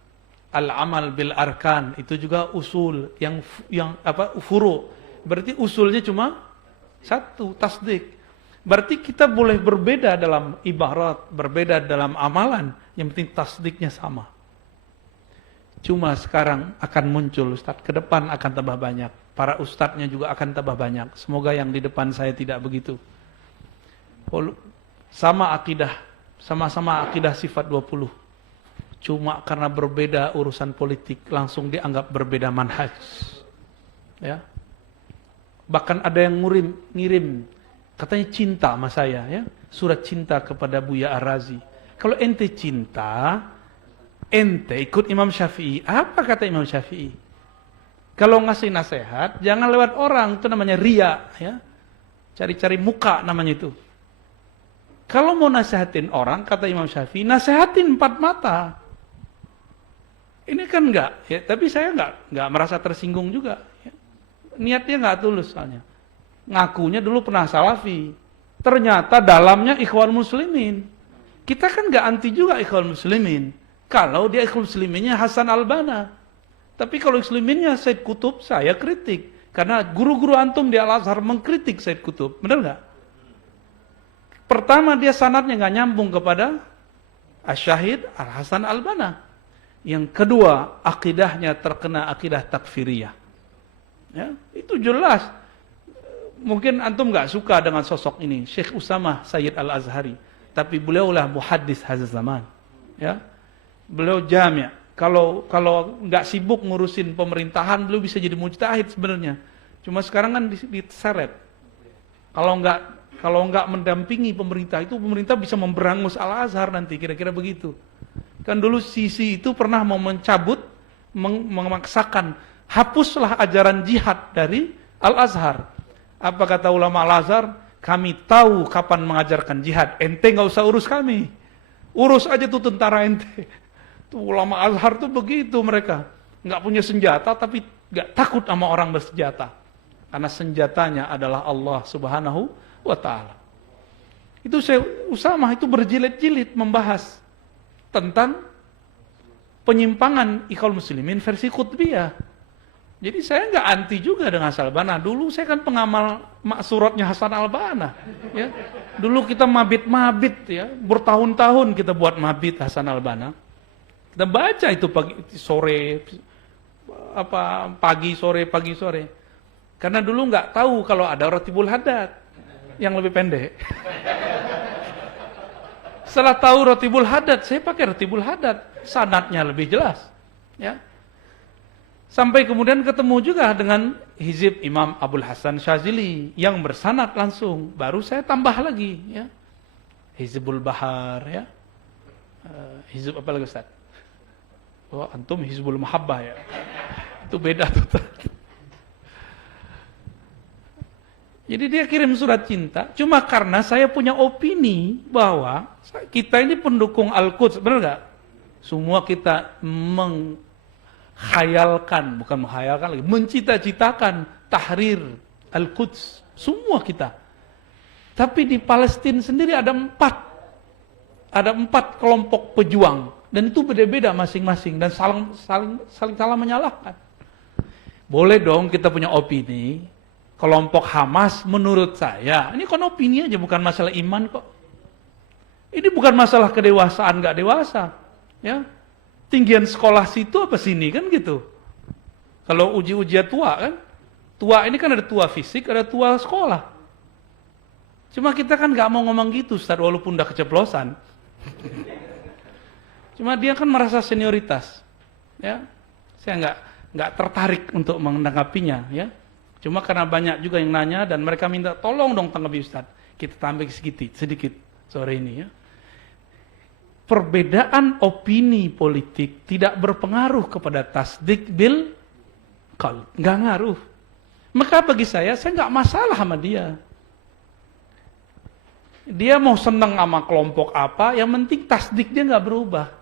al-amal bil arkan, itu juga usul yang furu'. Berarti usulnya cuma satu, tasdik. Berarti kita boleh berbeda dalam ibarat, berbeda dalam amalan, yang penting tasdiknya sama. Cuma sekarang akan muncul Ustaz, ke depan akan tambah banyak. Para ustadznya juga akan tambah banyak. Semoga yang di depan saya tidak begitu. Sama akidah, sama-sama akidah sifat 20. Cuma karena berbeda urusan politik langsung dianggap berbeda manhaj. Ya. Bahkan ada yang ngirim katanya cinta sama saya ya, surat cinta kepada Buya Ar-Razi. Kalau ente cinta, ente ikut Imam Syafi'i. Apa kata Imam Syafi'i? Kalau ngasih nasihat jangan lewat orang, itu namanya riya ya. Cari-cari muka namanya itu. Kalau mau nasihatin orang, kata Imam Syafi'i, nasihatin 4 mata. Ini kan enggak, ya, tapi saya enggak merasa tersinggung juga. Ya. Niatnya enggak tulus soalnya. Ngakunya dulu pernah salafi. Ternyata dalamnya ikhwan muslimin. Kita kan enggak anti juga ikhwan muslimin. Kalau dia ikhwan musliminnya Hasan Al-Banna. Tapi kalau musliminnya Said Qutb, saya kritik. Karena guru-guru antum di Al-Azhar mengkritik Said Qutb. Benar enggak? Pertama dia sanadnya enggak nyambung kepada Asy-Syahid Al-Hasan Al-Banna. Yang kedua, akidahnya terkena akidah takfiriyah. Ya, itu jelas. Mungkin antum nggak suka dengan sosok ini, Syekh Usamah Sayyid Al-Azhari, tapi beliaulah muhaddis hadis zaman. Ya, beliau jami'. Kalau nggak sibuk ngurusin pemerintahan, beliau bisa jadi mujtahid sebenarnya. Cuma sekarang kan diseret. Kalau nggak mendampingi pemerintah itu, pemerintah bisa memberangus Al-Azhar nanti, kira-kira begitu. Kan dulu Sisi itu pernah mau mencabut, memaksakan, hapuslah ajaran jihad dari Al-Azhar. Apa kata ulama Al-Azhar? Kami tahu kapan mengajarkan jihad, ente nggak usah urus kami. Urus aja tuh tentara ente. Tuh ulama Azhar tuh begitu mereka. Nggak punya senjata tapi nggak takut sama orang bersenjata. Karena senjatanya adalah Allah Subhanahu wa ta'ala. Itu Usamah itu berjilid-jilid membahas tentang penyimpangan ikhwan muslimin versi Qutbiyah. Jadi saya nggak anti juga dengan Hasan Al-Banna. Dulu saya kan pengamal maksuratnya Hasan Al-Banna. Ya. Dulu kita mabit ya, bertahun-tahun kita buat mabit Hasan Al-Banna. Kita baca itu pagi sore. Karena dulu nggak tahu kalau ada Ratibul Haddad yang lebih pendek. Setelah tahu Ratibul Haddad, saya pakai Ratibul Haddad. Sanadnya lebih jelas. Ya. Sampai kemudian ketemu juga dengan hizib Imam Abdul Hasan Syazili yang bersanad langsung. Baru saya tambah lagi, ya. Hizbul Bahar, ya. Hizib apa lagi Ustaz? Oh, antum Hizbul Mahabbah, ya. Itu beda tuh. Jadi dia kirim surat cinta, cuma karena saya punya opini bahwa kita ini pendukung Al-Quds, benar nggak? Semua kita menghayalkan, bukan menghayalkan lagi, mencita-citakan tahrir Al-Quds, semua kita. Tapi di Palestina sendiri ada empat kelompok pejuang, dan itu beda-beda masing-masing dan saling menyalahkan. Boleh dong kita punya opini. Kelompok Hamas menurut saya, ini kan opini aja, bukan masalah iman kok. Ini bukan masalah kedewasaan nggak dewasa, ya. Tinggian sekolah situ apa sini kan gitu. Kalau uji-ujian tua kan, tua ini kan ada tua fisik, ada tua sekolah. Cuma kita kan nggak mau ngomong gitu, Ustaz, walaupun udah keceplosan. Cuma dia kan merasa senioritas, ya. Saya nggak tertarik untuk menanggapinya, ya. Cuma karena banyak juga yang nanya dan mereka minta tolong dong tanggapi Ustaz. Kita tambah sedikit sore ini, ya. Perbedaan opini politik tidak berpengaruh kepada tasdik bil qaul, nggak ngaruh. Maka bagi saya nggak masalah sama dia. Dia mau senang sama kelompok apa, yang penting tasdik dia nggak berubah.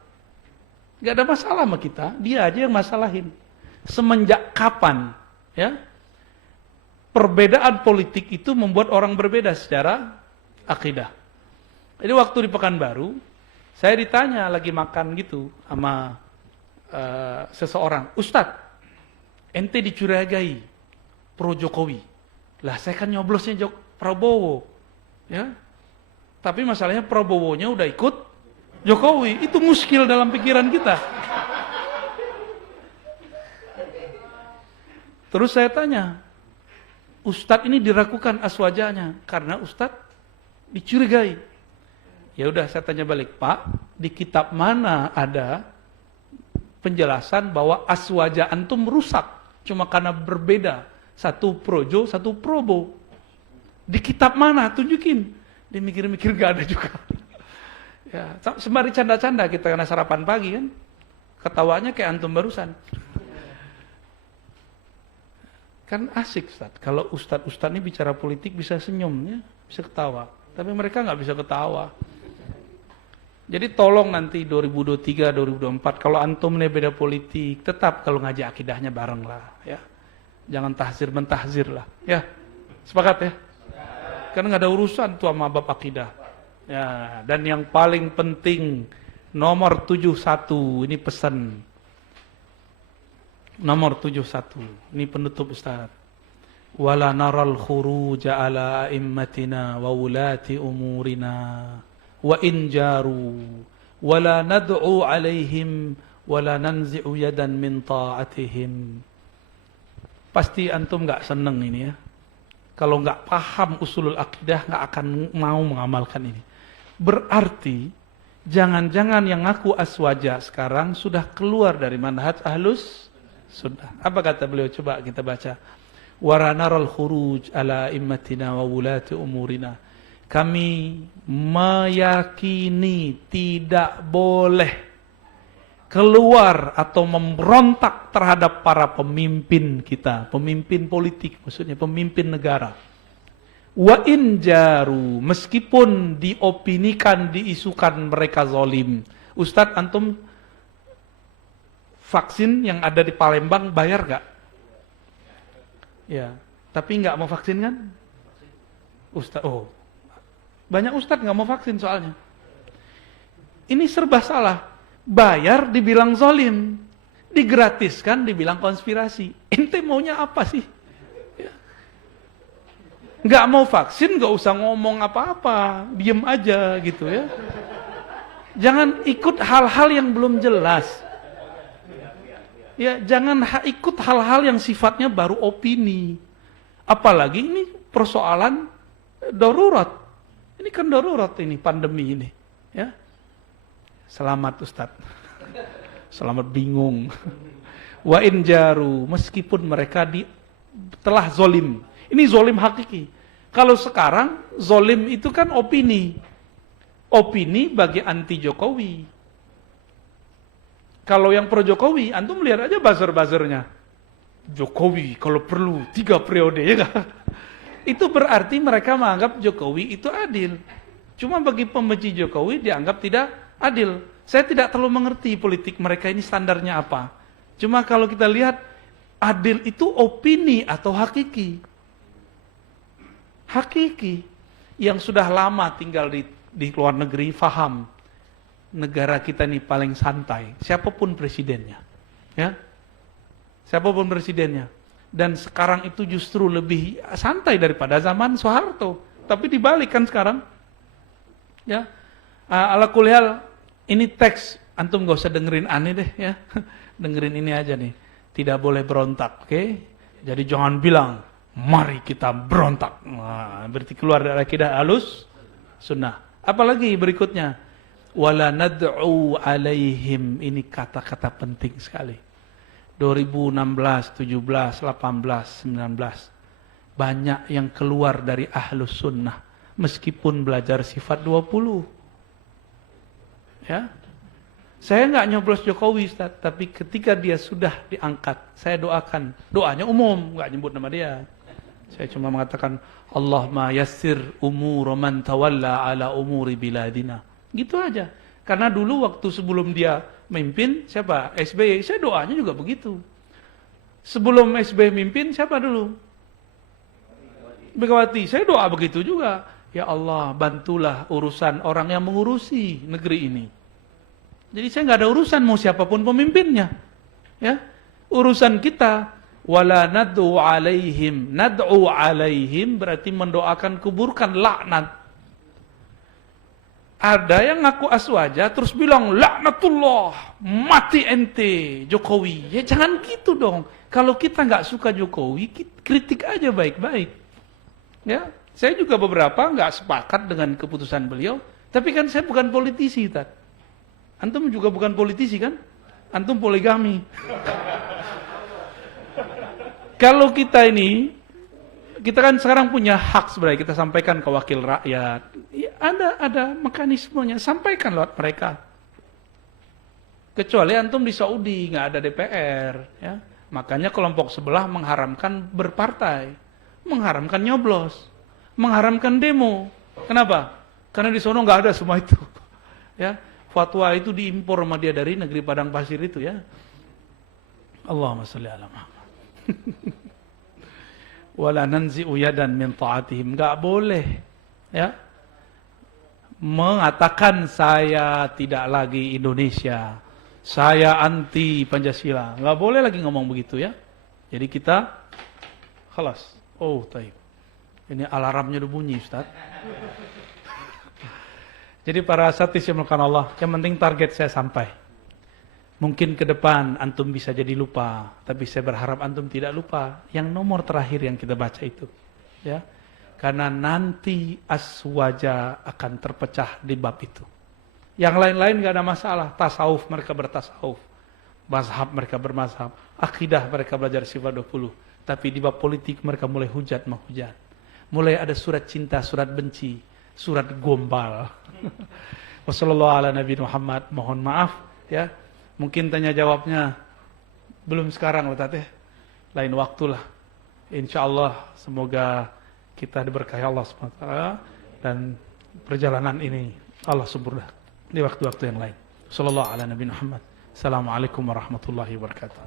Nggak ada masalah sama kita, dia aja yang masalahin. Semenjak kapan, ya? Perbedaan politik itu membuat orang berbeda secara akidah. Jadi waktu di Pekanbaru, saya ditanya lagi makan gitu sama seseorang, Ustadz, ente dicurigai pro Jokowi. Lah saya kan nyoblosnya Prabowo, ya. Tapi masalahnya Prabowo-nya udah ikut Jokowi, itu muskil dalam pikiran kita. Terus saya tanya, Ustadz ini diragukan aswajanya karena Ustadz dicurigai. Ya udah saya tanya balik, Pak, di kitab mana ada penjelasan bahwa aswaja antum rusak cuma karena berbeda, satu projo, satu probo? Di kitab mana? Tunjukin. Dia mikir-mikir gak ada juga. Ya, sembari canda-canda kita karena sarapan pagi kan, ketawanya kayak antum barusan. Kan asik Ustaz, kalau Ustaz ini bicara politik bisa senyum, ya, bisa ketawa. Tapi mereka nggak bisa ketawa. Jadi tolong nanti 2023, 2024, kalau antum ini beda politik, tetap kalau ngajak akidahnya bareng lah, ya. Jangan tahzir mentahzir lah, ya. Sepakat ya? Karena nggak ada urusan tuh sama bab akidah. Ya, dan yang paling penting nomor 71, ini pesan. Nomor 71, ini penutup Ustaz. Wala naral khuruja ala immatina wa ulati umurina wa in jaru wala nad'u alaihim wala nanzi'u yadan min ta'atihim. Pasti antum enggak seneng ini, ya. Kalau enggak paham usulul akidah enggak akan mau mengamalkan ini. Berarti jangan-jangan yang ngaku aswaja sekarang sudah keluar dari manhaj ahlus sunnah. Apa kata beliau? Coba kita baca. Waranaral khuruj ala immatina wa wulati umurina. Kami meyakini tidak boleh keluar atau memberontak terhadap para pemimpin kita, pemimpin politik, maksudnya pemimpin negara. Wa in jaru, meskipun diopinikan, diisukan mereka zalim. Ustadz, antum vaksin yang ada di Palembang bayar gak? Ya, tapi nggak mau vaksin kan? Ustadz, banyak ustadz nggak mau vaksin soalnya. Ini serba salah. Bayar dibilang zalim, digratiskan dibilang konspirasi. Ente maunya apa sih? Ya. Nggak mau vaksin, nggak usah ngomong apa-apa, diem aja gitu, ya. Jangan ikut hal-hal yang belum jelas. Ya, jangan ikut hal-hal yang sifatnya baru opini. Apalagi ini persoalan darurat. Ini kan darurat ini, pandemi ini, ya. Selamat Ustadz. Selamat bingung. Wa in jaru, meskipun mereka telah zolim. Ini zolim hakiki. Kalau sekarang zolim itu kan opini. Opini bagi anti Jokowi. Kalau yang pro Jokowi, antum lihat aja buzzer-buzzernya. Jokowi kalau perlu 3 periode, ya kan? Itu berarti mereka menganggap Jokowi itu adil. Cuma bagi pembenci Jokowi dianggap tidak adil. Saya tidak terlalu mengerti politik mereka ini standarnya apa. Cuma kalau kita lihat, adil itu opini atau hakiki. Hakiki. Yang sudah lama tinggal di luar negeri, faham. Negara kita ini paling santai. Siapapun presidennya. Ya, siapapun presidennya. Dan sekarang itu justru lebih santai daripada zaman Soeharto. Tapi dibalik kan sekarang. Ya, ala kulihal, ini teks, antum gak usah dengerin aneh deh ya. Dengerin ini aja nih. Tidak boleh berontak, oke? Jadi jangan bilang, mari kita berontak. Nah, berarti keluar dari akidah Ahlus Sunnah. Apalagi berikutnya, wala nad'u alaihim. Ini kata-kata penting sekali. 2016, 17, 18, 19. Banyak yang keluar dari Ahlus Sunnah. Meskipun belajar sifat 20. Ya. Saya nggak nyoblos Jokowi, Ustaz. Tapi ketika dia sudah diangkat, saya doakan. Doanya umum, nggak nyebut nama dia. Saya cuma mengatakan, Allahumma yassir umur man tawalla ala umuri biladina. Gitu aja. Karena dulu waktu sebelum dia memimpin, siapa? SBY. Saya doanya juga begitu. Sebelum SBY memimpin, siapa dulu? Megawati. Saya doa begitu juga. Ya Allah, bantulah urusan orang yang mengurusi negeri ini. Jadi saya nggak ada urusan mau siapapun pemimpinnya. Ya, urusan kita. Wala nad'u alaihim. Nad'u alaihim berarti mendoakan kuburkan laknat. Ada yang ngaku aswaja terus bilang laknatullah, mati ente Jokowi. Ya jangan gitu dong. Kalau kita nggak suka Jokowi, kritik aja baik-baik. Ya, saya juga beberapa nggak sepakat dengan keputusan beliau. Tapi kan saya bukan politisi, Tad. Antum juga bukan politisi kan? Antum poligami. Kalau kita ini, kita kan sekarang punya hak sebenarnya kita sampaikan ke wakil rakyat. Ya, ada mekanismenya, sampaikan lewat mereka. Kecuali antum di Saudi nggak ada DPR, ya. Makanya kelompok sebelah mengharamkan berpartai, mengharamkan nyoblos, mengharamkan demo. Kenapa? Karena di sono nggak ada semua itu. Ya, fatwa itu diimpor sama dia dari negeri padang pasir itu ya. Allahumma sholli ala Muhammad. Wala nanzi'u yadan min ta'atihim. Enggak boleh ya mengatakan saya tidak lagi Indonesia, saya anti Pancasila. Enggak boleh lagi ngomong begitu ya. Jadi kita khalas. Oh, taib. Ini alarmnya udah bunyi, Ustaz. Jadi para satis yang melakukan Allah, yang penting target saya sampai. Mungkin ke depan antum bisa jadi lupa, tapi saya berharap antum tidak lupa yang nomor terakhir yang kita baca itu, ya. Karena nanti aswaja akan terpecah di bab itu. Yang lain-lain enggak ada masalah, tasawuf mereka bertasawuf, mazhab mereka bermazhab, akidah mereka belajar sifat 20, tapi di bab politik mereka mulai hujat menghujat. Mulai ada surat cinta, surat benci, surat gombal. Wassallallahu ala Nabi Muhammad, mohon maaf ya. Mungkin tanya jawabnya belum sekarang loh Tate. Lain waktulah. Insyaallah semoga kita diberkahi Allah SWT dan perjalanan ini Allah sempurna di waktu-waktu yang lain. Sallallahu ala Nabi Muhammad. Assalamualaikum warahmatullahi wabarakatuh.